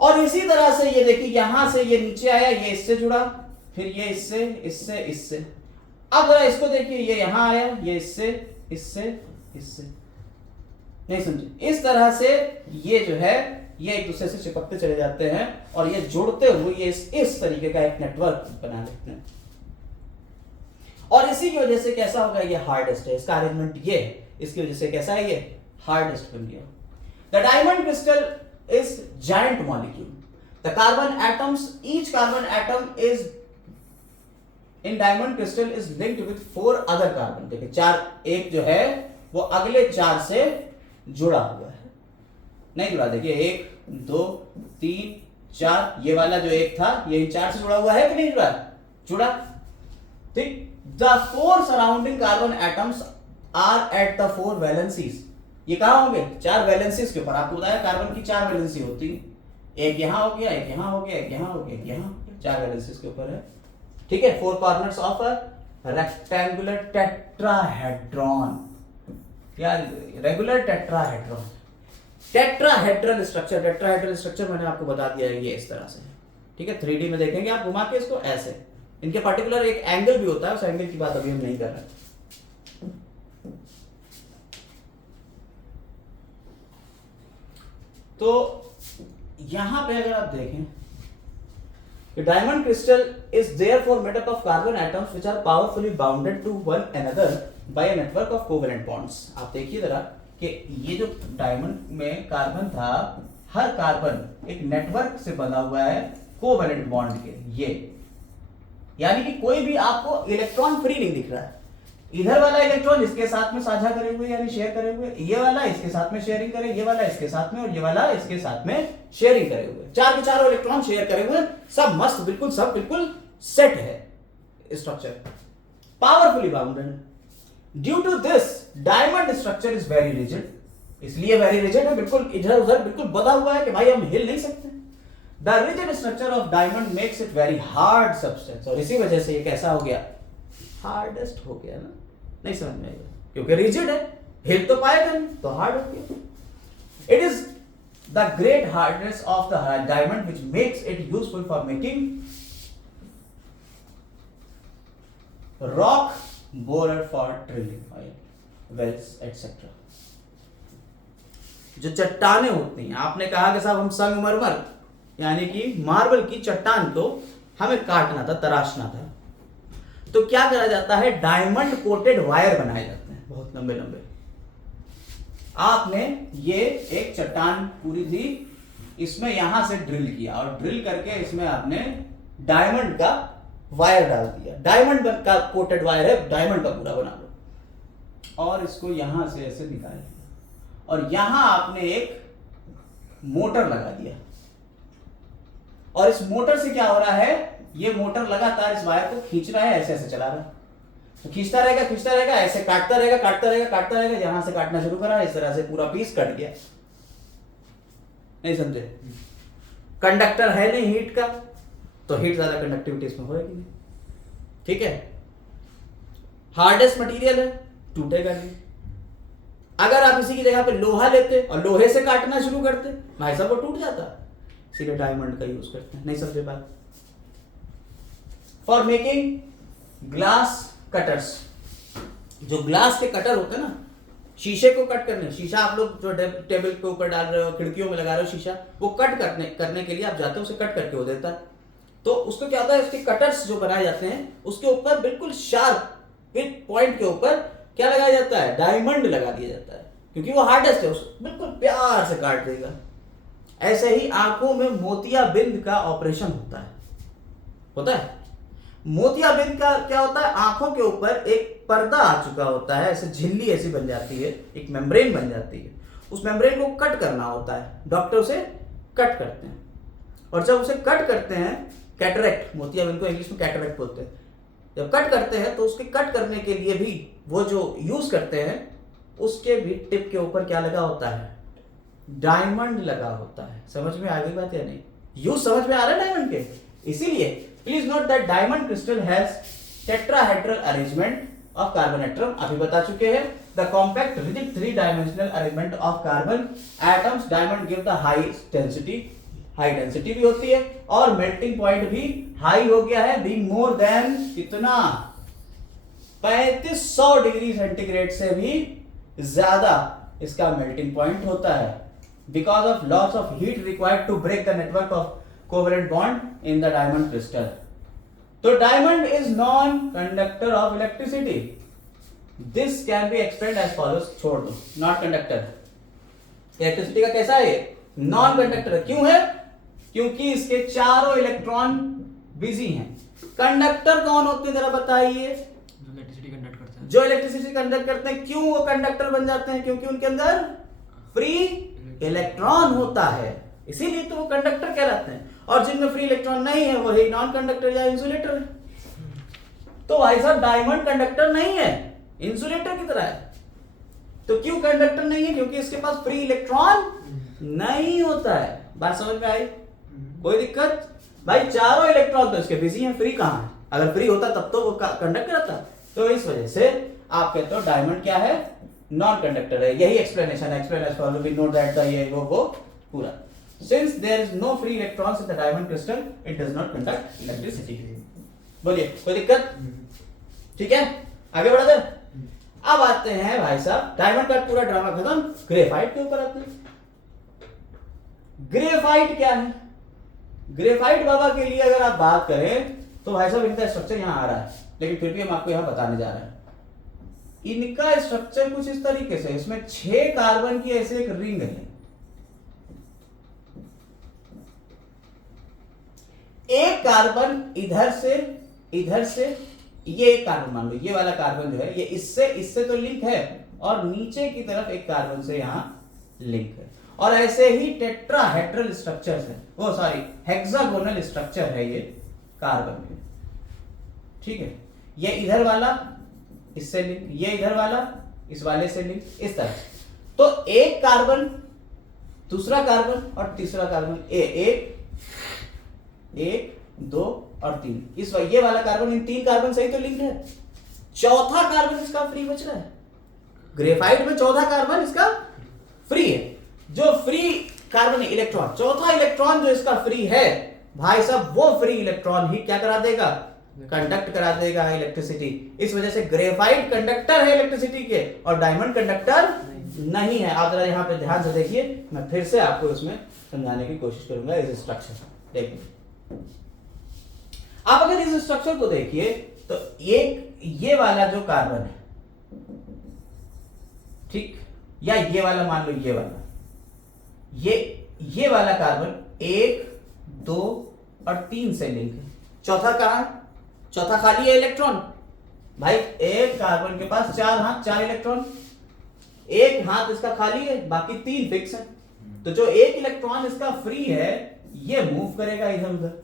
और इसी तरह से ये देखिए यहां से ये नीचे आया, ये इससे जुड़ा, फिर ये इससे इससे इससे। अब जरा इसको देखिए, ये यहां आया, ये इससे इससे इससे, नहीं समझे, इस तरह से ये जो है ये एक दूसरे से चिपकते चले जाते हैं और ये जुड़ते हुए ये इस तरीके का एक नेटवर्क बना लेते हैं। और इसी की वजह से कैसा होगा, ये हार्डेस्ट है, इसका अरेंजमेंट ये है, इसकी वजह से कैसा है, ये हार्डेस्ट बन गया। The diamond crystal is giant molecule. The carbon atoms, each carbon atom is in diamond crystal is linked with 4 other carbon. देखिए 4, एक जो है वो अगले 4 से जुड़ा हुआ है, नहीं जुड़ा, देखिए 1 2 3 4, ये वाला जो एक था ये इन 4 से जुड़ा हुआ है कि नहीं जुड़ा, जुड़ा, ठीक। The 4 surrounding carbon atoms are at the 4 valencies. ये कहां होंगे, 4 वैलेंसीज के ऊपर। आपको बताया कार्बन की 4 वैलेंसी होती है, एक यहां हो गया, एक यहां हो गया, एक यहां हो गया, एक यहां, 4 वैलेंसीज के ऊपर है, ठीक है। 4 corners of a rectangular tetrahedron, या regular tetrahedron, tetrahedral structure. Tetrahedral structure मैंने आपको बता दिया है, ये इस तरह से, ठीक है। 3D में देखेंगे आप घुमा के इसको ऐसे, इनके पर्टिकुलर एक एंगल भी होता है, उस एंगल की बात अभी हम नहीं कर रहे। तो यहां पे अगर आप देखें, diamond crystal is therefore made up of carbon atoms which are powerfully bounded to one another by a network of covalent bonds. आप देखिए जरा कि ये जो डायमंड में कार्बन था, हर कार्बन एक नेटवर्क से बना हुआ है कोवेलेंट बॉन्ड के, ये यानी कि कोई भी आपको इलेक्ट्रॉन फ्री नहीं दिख रहा है। इधर वाला इलेक्ट्रॉन इसके साथ में साझा करे हुए यानी शेयर करे हुए, ये वाला इसके साथ में शेयरिंग करे, ये वाला इसके साथ में, और ये वाला इसके साथ में शेयरिंग करे हुए, 4 के 4 इलेक्ट्रॉन शेयर करे हुए, सब मस्त, बिल्कुल सब बिल्कुल सेट है structure, powerfully bounded. Due to this diamond structure is very rigid, इसलिए वेरी रिजिड है, बिल्कुल इधर उधर बिल्कुल बंधा हुआ है कि भाई हम हिल नहीं सकते। The rigid structure of diamond makes it very hard substance, और इसी वजह से ये कैसा हो गया, हार्डेस्ट हो गया ना, नहीं समझ में आएगा, क्योंकि रिजिड है, हिल तो पाएगा नहीं, तो हार्ड हो गया। It is the great hardness of the diamond which makes it useful for making rock borer for drilling wells etcetera. जो चट्टाने होती हैं, आपने कहा कि साहब हम संगमरमर यानी कि मार्बल की चट्टान को हमें काटना था, तराशना था, तो क्या करा जाता है, डायमंड कोटेड वायर बनाए जाते हैं बहुत लंबे लंबे। आपने ये एक चट्टान पूरी थी, इसमें यहां से ड्रिल किया और ड्रिल करके इसमें आपने डायमंड का वायर डाल दिया, डायमंड का कोटेड वायर है, डायमंड का पूरा बना लो, और इसको यहां से ऐसे निकाल दिया और यहां आपने एक मोटर लगा दिया। और इस मोटर से क्या हो रहा है, ये मोटर लगातार इस वायर को खींच रहा है, ऐसे ऐसे चला रहा है, तो खींचता रहेगा, ऐसे काटता रहेगा, जहां से काटना शुरू करा इस तरह से पूरा पीस कट गया। नहीं समझे? कंडक्टर है नहीं हीट का, तो हीट ज्यादा कंडक्टिविटी इसमें होगी नहीं, ठीक है। हार्डेस्ट मटेरियल है, टूटेगा नहीं। अगर आप इसी की जगह पे लोहा लेते और लोहे से काटना शुरू करते, भाई साहब वो टूट जाता, इसीलिए डायमंड का यूज करते हैं। नहीं समझे बात? फॉर मेकिंग ग्लास कटर्स, जो ग्लास के कटर होते हैं ना, शीशे को कट करने, शीशा आप लोग जो टेबल के ऊपर डाल रहे हो, खिड़कियों में लगा रहे हो शीशा, वो कट करने के लिए आप जाते हो, उसे कट करके वो देता है, तो उसको क्या होता है, उसके कटर्स जो बनाए जाते हैं उसके ऊपर बिल्कुल शार्प पॉइंट के ऊपर क्या लगाया जाता है, डायमंड लगा दिया जाता है, क्योंकि वो हार्डेस्ट है, उसको बिल्कुल प्यार से काट देगा। ऐसे ही आंखों में मोतियाबिंद का ऑपरेशन होता है। मोतियाबिंद का क्या होता है, आंखों के ऊपर एक पर्दा आ चुका होता है, ऐसे झिल्ली ऐसी बन जाती है, एक मेम्ब्रेन बन जाती है, उस मेम्ब्रेन को कट करना होता है, डॉक्टर उसे कट करते हैं, और जब उसे कट करते हैं, कैटरेक्ट, मोतियाबिंद को इंग्लिश में कैटरेक्ट बोलते हैं, जब कट करते हैं तो उसके कट करने के लिए भी वो जो यूज करते हैं उसके भी टिप के ऊपर क्या लगा होता है, डायमंड लगा होता है। समझ में आ गई बात या नहीं? यूज समझ में आ रहा है डायमंड के? इसीलिए please note that diamond crystal has tetrahedral arrangement of carbon atom, अभी बता चुके हैं। The compact rigid 3 dimensional arrangement of carbon atoms, diamond give the high density भी होती है, और मेल्टिंग पॉइंट भी हाई हो गया है, बीइंग मोर देन कितना, 3500 डिग्री सेंटीग्रेड से भी ज्यादा इसका मेल्टिंग पॉइंट होता है, because of loss of heat required to break the network of covalent bond in the diamond crystal. तो diamond is non conductor of electricity, this can be explained as follows, छोड़ दो, not conductor. Electricity का कैसा है, non conductor. क्यों है? क्योंकि इसके चारों इलेक्ट्रॉन बिजी हैं। कंडक्टर कौन होते हैं जरा बताइए? जो इलेक्ट्रिसिटी कंडक्ट करते हैं। क्यों वो कंडक्टर बन जाते हैं? क्योंकि उनके अंदर फ्री इलेक्ट्रॉन होता है, इसीलिए तो वो कंडक्टर कहलाते हैं। और जिनमें फ्री इलेक्ट्रॉन नहीं है वही नॉन कंडक्टर या इंसुलेटर है। तो भाई साहब डायमंड कंडक्टर नहीं है, इंसुलेटर की तरह है। तो क्यों कंडक्टर नहीं है? क्योंकि इसके पास फ्री इलेक्ट्रॉन नहीं होता है। बात समझ में आई? कोई दिक्कत? भाई चारों इलेक्ट्रॉन तो इसके बिजी हैं, फ्री कहां है? अगर फ्री होता तब तो वो कंडक्ट करता। तो इस वजह से आप कहते हो डायमंड क्या है, नॉन कंडक्टर है। यही एक्सप्लेनेशन है, explanation for we know that the ये वो पूरा। Since there is no free electrons in the diamond crystal it does not conduct electricity. बोलिए कोई दिक्कत? ठीक है, आगे बढ़ते हैं। अब आते हैं भाई साहब, डायमंड का पूरा ड्रामा खत्म, ग्रेफाइट के ऊपर आते हैं। ग्रेफाइट क्या है? ग्रेफाइट बाबा के लिए अगर आप बात करें तो भाई साहब इनका स्ट्रक्चर यहां आ रहा है, लेकिन फिर भी हम आपको यहां बताने जा रहे हैं। इनका स्ट्रक्चर कुछ इस तरीके से, इसमें 6 कार्बन की ऐसे एक रिंग है। एक कार्बन इधर से ये एक कार्बन मान लो, ये वाला कार्बन जो है ये इससे तो लिंक है, और नीचे की तरफ एक कार्बन से यहां लिंक है। और ऐसे ही टेट्राहेड्रल स्ट्रक्चर है, वो सॉरी हेक्सागोनल स्ट्रक्चर है ये कार्बन में। ठीक है, ये इधर वाला इससे लिंक, ये इधर वाला इस वाले से लिंक, इस तरह। तो एक कार्बन, दूसरा कार्बन और तीसरा कार्बन, एक 2 और 3, इस ये वाला कार्बन, इन 3 कार्बन से ही तो लिंक है। चौथा कार्बन इसका फ्री बच रहा है। ग्रेफाइट में चौथा कार्बन इसका फ्री है। जो फ्री कार्बन इलेक्ट्रॉन, चौथा इलेक्ट्रॉन जो इसका फ्री है भाई साहब, वो फ्री इलेक्ट्रॉन ही क्या करा देगा, कंडक्ट करा देगा इलेक्ट्रिसिटी। इस वजह से ग्रेफाइट कंडक्टर है इलेक्ट्रिसिटी के और डायमंड कंडक्टर नहीं है। आप जरा यहाँ पे ध्यान से देखिए, मैं फिर से आपको इसमें समझाने की कोशिश करूंगा इस स्ट्रक्चर। देखिए, आप अगर इस स्ट्रक्चर को देखिए तो एक ये वाला जो कार्बन है, ठीक, या ये वाला मान लो, ये वाला, ये वाला कार्बन 1 2 और 3 से लिंक है। चौथा कहां है? चौथा खाली है इलेक्ट्रॉन। भाई एक कार्बन के पास 4 हाथ 4 इलेक्ट्रॉन, एक हाथ इसका खाली है, बाकी 3 फिक्स है। तो जो एक इलेक्ट्रॉन इसका फ्री है ये मूव करेगा इधर उधर,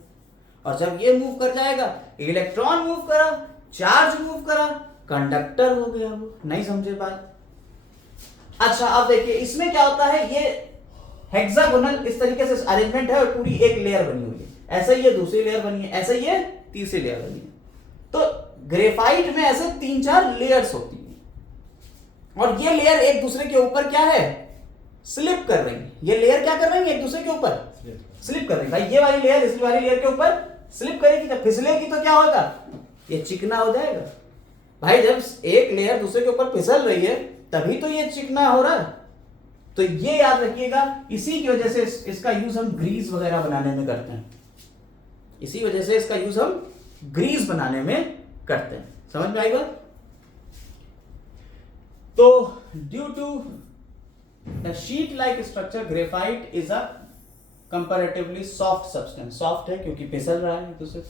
और जब ये मूव कर जाएगा, इलेक्ट्रॉन मूव करा, चार्ज मूव करा, कंडक्टर हो गया वो। नहीं समझे बात? अच्छा अब देखिए इसमें क्या होता है, ये हेक्सागोनल इस तरीके से अरेंजमेंट है और पूरी एक लेयर बनी हुई है। ऐसे ही ये दूसरी लेयर बनी है, ऐसे ही ये तीसरी लेयर बनी है। तो ग्रेफाइट में ऐसे 3-4 लेयर्स होती है और ये लेयर एक दूसरे के ऊपर क्या है, स्लिप कर रही है। ये लेयर क्या कर रही है, एक दूसरे के ऊपर स्लिप कर रही है। भाई ये वाली लेयर इस वाली लेयर के ऊपर स्लिप करेगी, जब फिसलेगी तो क्या होगा, ये चिकना हो जाएगा। भाई जब एक लेयर दूसरे के ऊपर फिसल रही है तभी तो ये चिकना हो रहा है। तो ये याद रखिएगा, इसी की वजह से इसका यूज हम ग्रीस वगैरह बनाने में करते हैं। इसी वजह से इसका यूज हम ग्रीस बनाने में करते हैं। समझ में आई बात? तो due to the sheet like structure, graphite is a comparatively soft substance. Soft है क्योंकि फिसल रहा है दूसरे,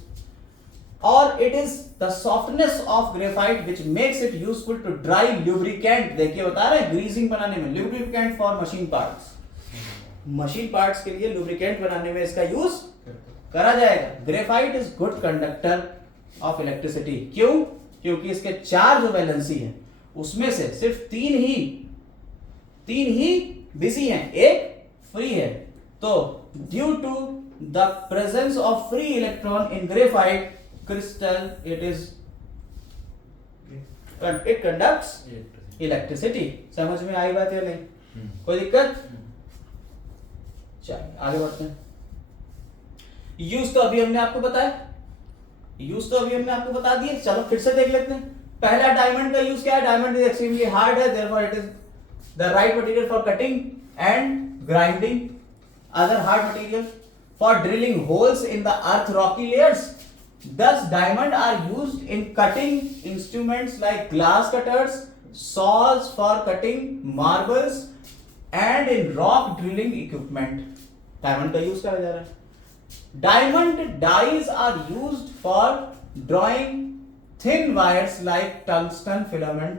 और it is the softness of graphite which makes it useful to dry lubricant. देखिए बता रहे हैं ग्रीसिंग बनाने में, lubricant for machine parts, machine parts के लिए लुब्रिकेंट बनाने में इसका यूज करा जाएगा। Graphite is good conductor of electricity. क्यों? क्योंकि इसके 4 जो वैलेंसी है उसमें से सिर्फ 3 ही बिजी हैं, एक फ्री है। तो due to the presence of free electron in graphite crystal, it conducts electricity. समझ में आई बात या नहीं? कोई दिक्कत? चलिए आगे बढ़ते हैं। यूज तो अभी हमने आपको बता दिए। चलो फिर से देख लेते हैं। पहला डायमंड का यूज क्या है? डायमंड इज एक्सट्रीमली हार्ड है, therefore it is the right material for cutting and grinding other hard material, for drilling holes in the earth Rocky layers. Thus, diamond are used in cutting instruments like glass cutters, saws for cutting marbles, and in rock drilling equipment. Diamond का use करा जा रहा है। Diamond dyes are used for drawing thin wires like tungsten filament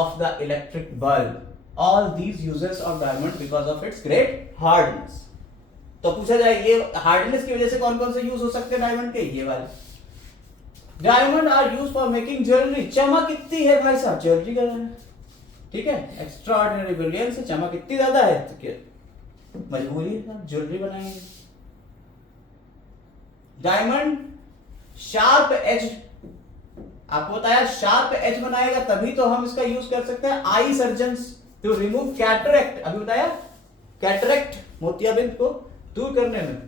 of the electric bulb. All these uses of diamond because of its great hardness. तो पूछा जाए ये hardness की वजह से कौन कौन से यूज हो सकते हैं डायमंड के? ये वाले diamond are use for making jewellery. चमक कितनी है भाई साहब, ज्वेलरी का है, ठीक है। एक्स्ट्रा ऑर्डिनरी ब्रिलियंस से चमक इतनी ज्यादा है तो क्या मजबूरी है, ज्वेलरी बनाएंगे। डायमंड शार्प एज, आपको बताया शार्प एज बनाएगा तभी तो हम इसका यूज कर सकते हैं eye surgeons to remove cataract. अभी बताया कैटरेक्ट, मोतियाबिंद को दूर करने में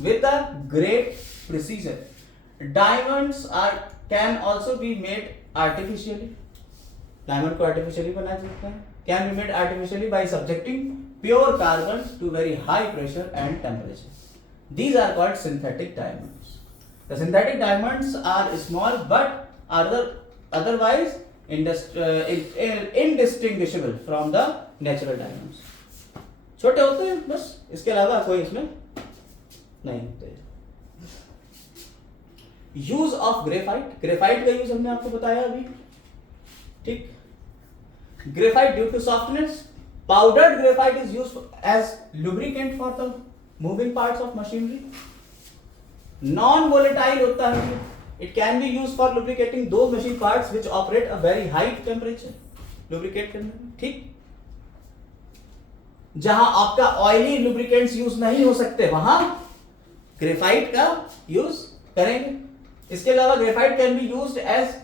with a great precision. Diamonds are can also be made artificially. डायमंड को आर्टिफिशियली बनाया जा सकता है, can be made artificially by subjecting pure carbon to very high pressure and temperature. These are called synthetic diamonds. The synthetic diamonds are small but are otherwise indistinguishable from the natural diamonds. छोटे होते हैं बस, इसके अलावा कोई इसमें नहीं होते। यूज ऑफ ग्रेफाइट, ग्रेफाइट का यूज हमने आपको बताया अभी, ठीक। Graphite due to softness, powdered graphite is used as lubricant for the moving parts of machinery. Non volatile होता है, it can be used for lubricating दो machine parts which operate a very high temperature, lubricate करने में, ठीक। जहां आपका oily lubricants use नहीं हो सकते वहां ग्रेफाइट का यूज करेंगे। इसके अलावा graphite can be used as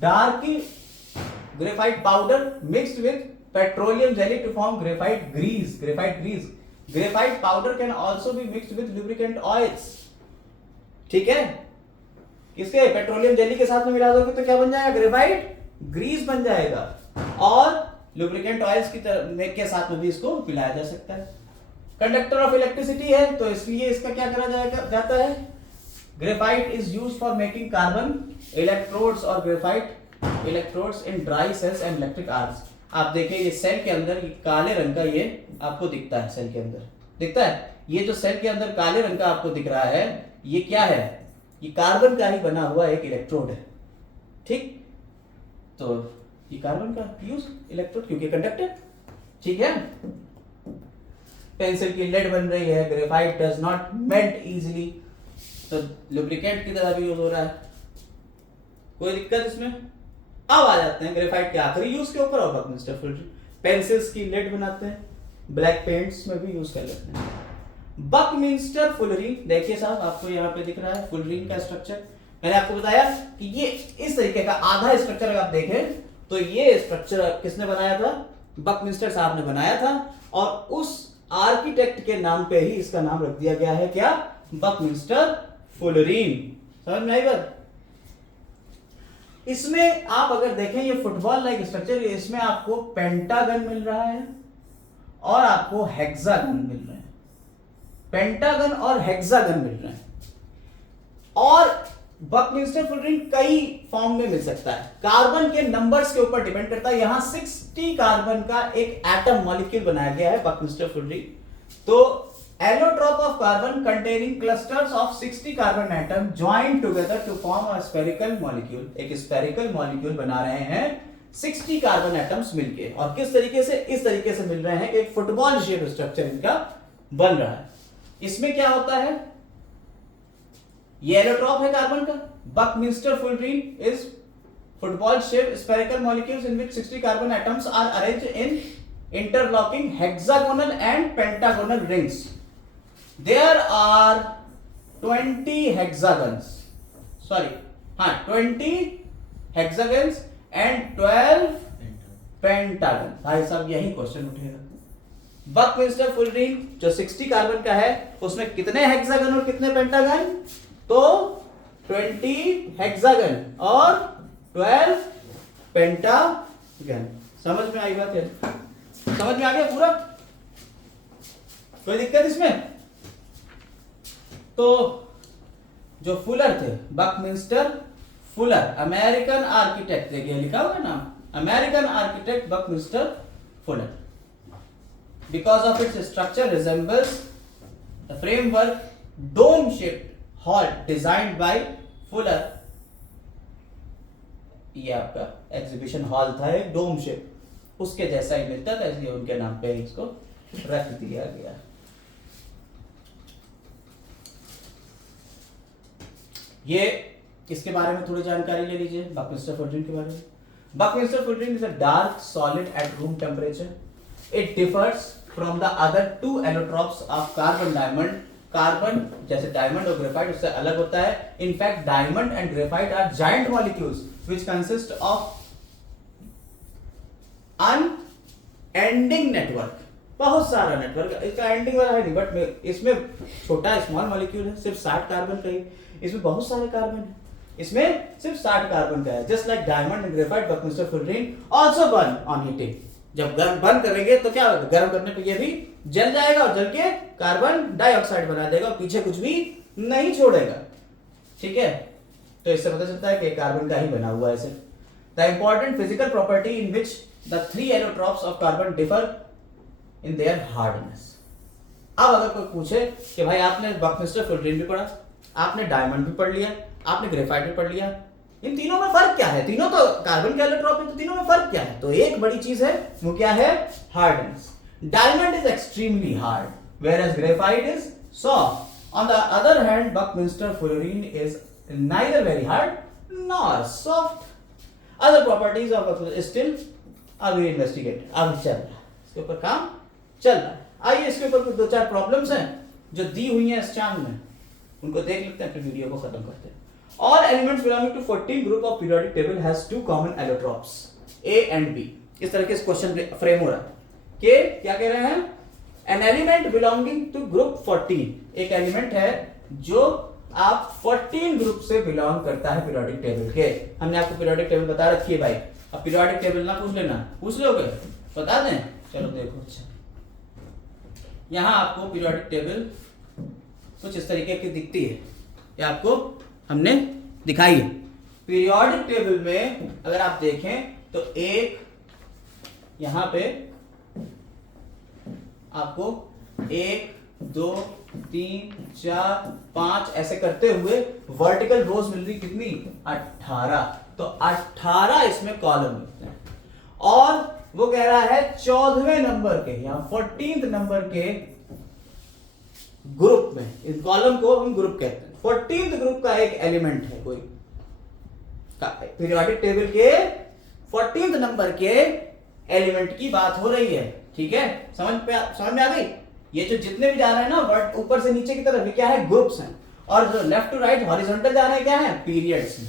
dark graphite powder mixed with petroleum jelly to form graphite grease. Graphite grease, graphite powder can also be mixed with lubricant oils, ठीक है। किसके पेट्रोलियम जेली के साथ में मिला दोगे तो क्या बन जाएगा, ग्रेफाइट ग्रीस बन जाएगा। और लुब्रिकेंट ऑयल्स की तरह के साथ में भी इसको मिलाया जा सकता है। कंडक्टर ऑफ इलेक्ट्रिसिटी है तो इसलिए इसका क्या करा जाता है, graphite is used for making carbon electrodes और graphite electrodes in dry cells and electric arcs. आप देखिए ये सेल के अंदर ये काले रंग का ये आपको दिखता है, सेल के अंदर दिखता है, ये जो सेल के अंदर काले रंग का आपको दिख रहा है ये क्या है, ये कार्बन का ही बना हुआ एक इलेक्ट्रोड है। ठीक, तो ये कार्बन का यूज इलेक्ट्रोड क्योंकि कंडक्टर। ठीक है, पेंसिल की लेड बन रही है, graphite does not melt easily, तो लुब्रिकेंट की तरह भी यूज हो रहा है। कोई दिक्कत इसमें? अब आ जाते हैं ग्रेफाइट के आखिरी यूज के ऊपर और बकमिंस्टर फुलरिन। पेंसिल्स की लेड बनाते हैं, ब्लैक पेंट्स में भी यूज कर लेते हैं। बकमिंस्टर फुलरिन, देखिए साहब आपको यहाँ पे दिख रहा है फुलरिन का स्ट्रक्चर। मैंने आपको बताया कि ये इस तरीके का आधा स्ट्रक्चर अगर आप देखें तो ये स्ट्रक्चर किसने बनाया था, बकमिंस्टर साहब ने बनाया था, और उस आर्किटेक्ट के नाम पे ही इसका नाम रख दिया गया है, क्या, बकमिंस्टर फुलरिन। समझ में आई बात? इसमें आप अगर देखें ये फुटबॉल लाइक स्ट्रक्चर, इसमें आपको पेंटागन मिल रहा है और आपको हेक्सागन मिल रहे हैं, पेंटागन और हेक्सागन मिल रहे हैं। और बकमिंस्टर फुलरिन कई फॉर्म में मिल सकता है, कार्बन के नंबर्स के ऊपर डिपेंड करता है। यहां 60 कार्बन का एक एटम मॉलिक्यूल बनाया गया है बकमिंस्टर फुलरिन। तो allotrope of carbon containing clusters of 60 carbon atom joined together to form a spherical molecule। एक spherical molecule बना रहे हैं 60 कार्बन एटम्स मिलके, और किस तरीके से, इस तरीके से मिल रहे हैं कि एक फुटबॉल शेप स्ट्रक्चर इनका बन रहा है। इसमें क्या होता है, ये एलोट्रॉप है कार्बन का, Buckminster fullerene is football shape spherical molecules in which 60 carbon atoms are arranged in interlocking hexagonal and pentagonal rings। There are 20 hexagons, 20 hexagons and 12 pentagon. भाई साहब यही क्वेश्चन उठेगा। बकमिंस्टर फुलरिन जो 60 कार्बन का है उसमें कितने हेक्सागन और कितने पेंटागन, तो 20 हेक्सागन और 12 पेंटागन। समझ में आई बात है? समझ में आ गया पूरा? कोई दिक्कत इसमें? तो जो फुलर थे, बकमिंस्टर फुलर, अमेरिकन आर्किटेक्ट, देखिए लिखा हुआ है ना, American architect Buckminster Fuller, because of its structure resembles the framework dome shaped hall designed by Fuller. ये आपका एग्जीबिशन हॉल था एक डोम शेप, उसके जैसा ही मिलता था, इसलिए उनके नाम पे इसको रख दिया गया। ये इसके बारे में थोड़ी जानकारी ले लीजिए बकमिंस्टर फुलरिन के बारे में। Buckminster fullerene is a dark solid at room temperature. It differs from the other two allotropes of carbon diamond. Carbon जैसे डायमंड और ग्रेफाइट उससे अलग होता है। In fact diamond and graphite are giant molecules which consist of unending network, बहुत सारा network. इसका ending वाला है नहीं, बट इसमें छोटा स्मॉल मॉलिक्यूल है, सिर्फ 60 कार्बन का ही, इसमें बहुत सारे कार्बन है, इसमें सिर्फ 60 कार्बन का है। Just like diamond and graphite, Buckminster fullerene also burn on heating. जब बर्न करेंगे तो क्या होगा, गर्म करने पे ये भी जल जाएगा और जल के कार्बन डाइऑक्साइड बना देगा और पीछे कुछ भी नहीं छोड़ेगा। ठीक है, तो इससे पता चलता है कि कार्बन का ही बना हुआ है सिर्फ। The important physical property in which the 3 allotropes of carbon differ in their hardness। अब अगर कोई पूछे कि भाई आपने बकमिंस्टर फुलरिन भी पढ़ा, आपने डायमंड भी पढ़ लिया, आपने ग्रेफाइट भी पढ़ लिया, इन तीनों में फर्क क्या है? तीनों तो कार्बन के एलोट्रॉप है, तो तीनों में फर्क क्या है? तो एक बड़ी चीज है, वो क्या है? Hardness. Diamond is extremely hard whereas graphite is soft. On the other hand, Buckminster fullerene is neither very hard nor soft. Other properties of still अभी इन्वेस्टिगेट, अभी चल रहा है, इसके ऊपर काम चल रहा है। आइए इसके ऊपर कुछ 2-4 प्रॉब्लम्स हैं जो दी हुई हैं इस चांद में, उनको देख लेते हैं, फिर वीडियो को खत्म करते हैं। All elements belonging to 14 group of periodic table has 2 common allotropes A and B। इस तरह के क्वेश्चन फ्रेम हो रहा है कि क्या कह रहे हैं, an element belonging to group 14, एक एलिमेंट है जो आप 14 ग्रुप से बिलोंग करता है पीरियोडिक टेबल के। हमने आपको पीरियोडिक टेबल बता रखी है भाई। अब पीरियोडिक टेबल ना पूछ लेना, पूछ लोगे बता दें। चलो देखो, अच्छा यहाँ आपको पीरियोडिक टेबल कुछ इस तरीके की दिखती है, ये आपको हमने दिखाई है। पीरियोडिक टेबल में अगर आप देखें तो एक यहां पे आपको 1 2 3 4 5 ऐसे करते हुए वर्टिकल रोज मिल रही, कितनी 18। तो 18 इसमें कॉलम मिलते हैं और वो कह रहा है 14वें नंबर के या 14th नंबर के ग्रुप में, इस कॉलम को हम ग्रुप कहते हैं, 14th ग्रुप का एक एलिमेंट है कोई, पीरियोडिक टेबल के 14th नंबर के एलिमेंट की बात हो रही है। ठीक है, समझ में आ गई। ये जो जितने भी जा रहे हैं ना वर्ड ऊपर से नीचे की तरफ, ये क्या है, ग्रुप्स हैं, और जो लेफ्ट टू राइट हॉरिजॉन्टल जा रहे हैं क्या है, पीरियड्स हैं।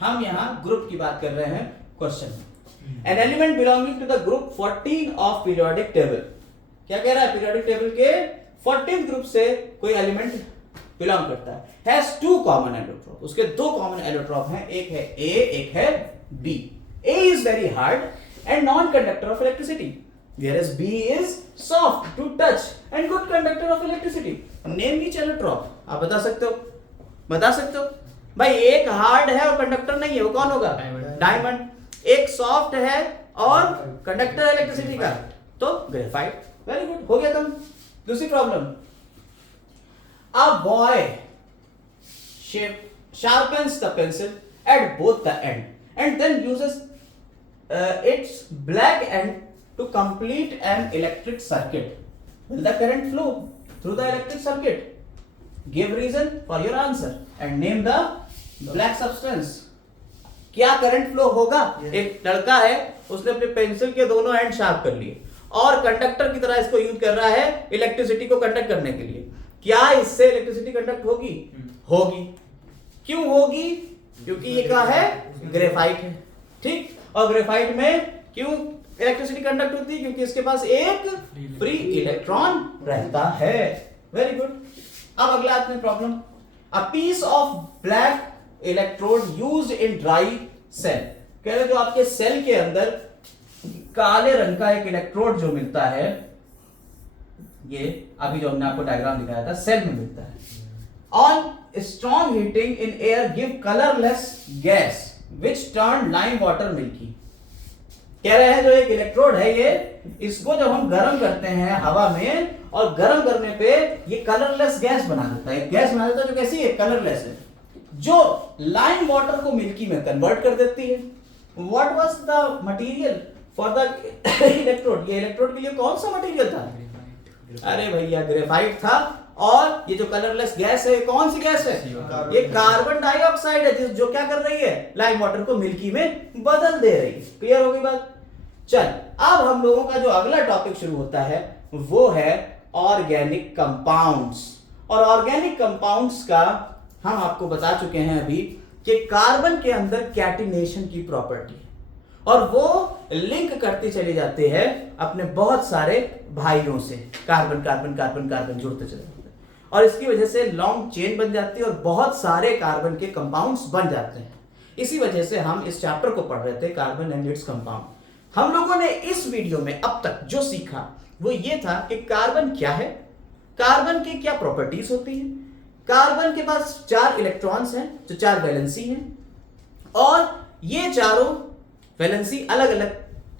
हम यहाँ ग्रुप की बात कर रहे हैं क्वेश्चन में। An element belonging to the group 14 of periodic table, क्या कह रहा है, पीरियोडिक टेबल के 14th ग्रुप से कोई एलिमेंट बिलोंग करता है, हैज 2 कॉमन एलोट्रॉप, उसके 2 कॉमन एलोट्रॉप हैं, एक है ए एक है B. A is very hard and non conductor of electricity, whereas B is soft to touch and good conductor of electricity. Name each electrop. आप बता सकते हो, बता सकते हो भाई। एक हार्ड है और कंडक्टर नहीं है, वो कौन होगा, डायमंड। एक सॉफ्ट है और कंडक्टर है इलेक्ट्रिसिटी का, तो ग्रेफाइट। वेरी गुड, हो गया काम। दूसरी problem, a boy sharpens the pencil at both the end and then uses its black end to complete an electric circuit. Will the current flow through the electric circuit? Give reason for your answer and name the black substance. क्या current flow होगा? एक लड़का है, उसने अपने pencil के दोनों and sharp कर लिए और कंडक्टर की तरह इसको यूज कर रहा है इलेक्ट्रिसिटी को कंडक्ट करने के लिए। क्या इससे इलेक्ट्रिसिटी कंडक्ट होगी? होगी। क्यों होगी? क्योंकि ये क्या है, ग्रेफाइट है। ठीक, और ग्रेफाइट में क्यों इलेक्ट्रिसिटी कंडक्ट होती है? क्योंकि इसके पास एक फ्री इलेक्ट्रॉन रहता है। Very good. अब अगला आते हैं problem, a piece of black electrode used in dry cell. कह रहे जो आपके सेल के अंदर काले रंग का एक इलेक्ट्रोड जो मिलता है, ये अभी जो हमने आपको डायग्राम दिखाया था, सेल में मिलता है। On strong heating in air give colourless gas which turn lime water milky. कह रहे हैं जो एक इलेक्ट्रोड है ये, इसको जब हम गर्म करते हैं हवा में, और गर्म करने पे ये कलरलेस गैस बना देता है। गैस बना देता है जो कैसी है, कलरलेस है, जो लाइम वाटर को मिल्की में कन्वर्ट कर देती है। What was the material for the electrode? ये इलेक्ट्रोड के लिए कौन सा मटेरियल था? अरे भैया ग्रेफाइट था। और ये जो कलरलेस गैस है, कौन सी गैस है? ये कार्बन डाइऑक्साइड है, जो क्या कर रही है, लाइम वाटर को मिल्की में बदल दे रही है। क्लियर हो गई बात? चल, अब हम लोगों का जो अगला टॉपिक शुरू होता है वो है ऑर्गेनिक कंपाउंड्स। और ऑर्गेनिक कंपाउंड्स का हम आपको बता चुके हैं अभी कि कार्बन के अंदर कैटिनेशन की प्रॉपर्टी है और वो लिंक करते चले जाते हैं अपने बहुत सारे भाइयों से, कार्बन कार्बन कार्बन कार्बन जुड़ते चले जाते हैं, और इसकी वजह से लॉन्ग चेन बन जाती है और बहुत सारे कार्बन के कंपाउंड्स बन जाते हैं। इसी वजह से हम इस चैप्टर को पढ़ रहे थे, कार्बन एंड इट्स कंपाउंड। हम लोगों ने इस वीडियो में अब तक जो सीखा वो ये था कि कार्बन क्या है, कार्बन की क्या प्रॉपर्टीज होती हैं, कार्बन के पास 4 इलेक्ट्रॉन्स हैं जो 4 वैलेंसी हैं, और ये चारों वैलेंसी अलग अलग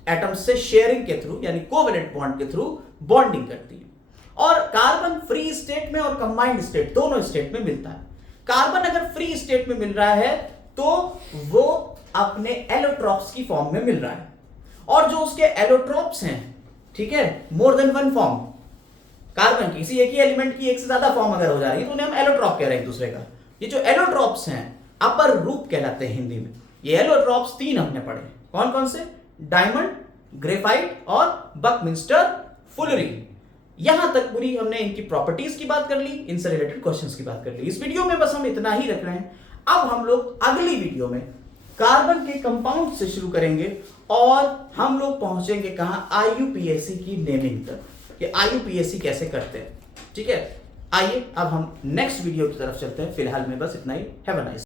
एटम्स से शेयरिंग के थ्रू यानी कोवेलेंट बॉन्ड के थ्रू बॉन्डिंग करती है। और कार्बन फ्री स्टेट में और कंबाइंड स्टेट दोनों स्टेट में मिलता है। कार्बन अगर फ्री स्टेट में मिल रहा है तो वो अपने एलोट्रॉप्स की फॉर्म में मिल रहा है, और जो उसके एलोट्रॉप्स हैं, ठीक है, more than one form, carbon की किसी एक ही एलिमेंट की एक से ज्यादा फॉर्म अगर हो जा रही है तो उन्हें हम एलोट्रॉप कह रहे हैं दूसरे का। ये जो एलोट्रॉप्स हैं अपर रूप कहलाते हैं हिंदी में। ये एलोट्रॉप्स 3 हमने पढ़े, कौन कौन से? डायमंड, ग्रेफाइट और बकमिंस्टर फुलरी। यहां तक पूरी हमने इनकी प्रॉपर्टीज की बात कर ली, इनसे रिलेटेड क्वेश्चंस की बात कर ली। इस वीडियो में बस हम इतना ही रख रहे हैं। अब हम लोग अगली वीडियो में कार्बन के कंपाउंड से शुरू करेंगे और हम लोग पहुंचेंगे कहां? IUPAC की नेमिंग तक, कि IUPAC कैसे करते हैं। ठीक है, आइए अब हम नेक्स्ट वीडियो की तरफ चलते हैं, फिलहाल में बस इतना ही। Have a nice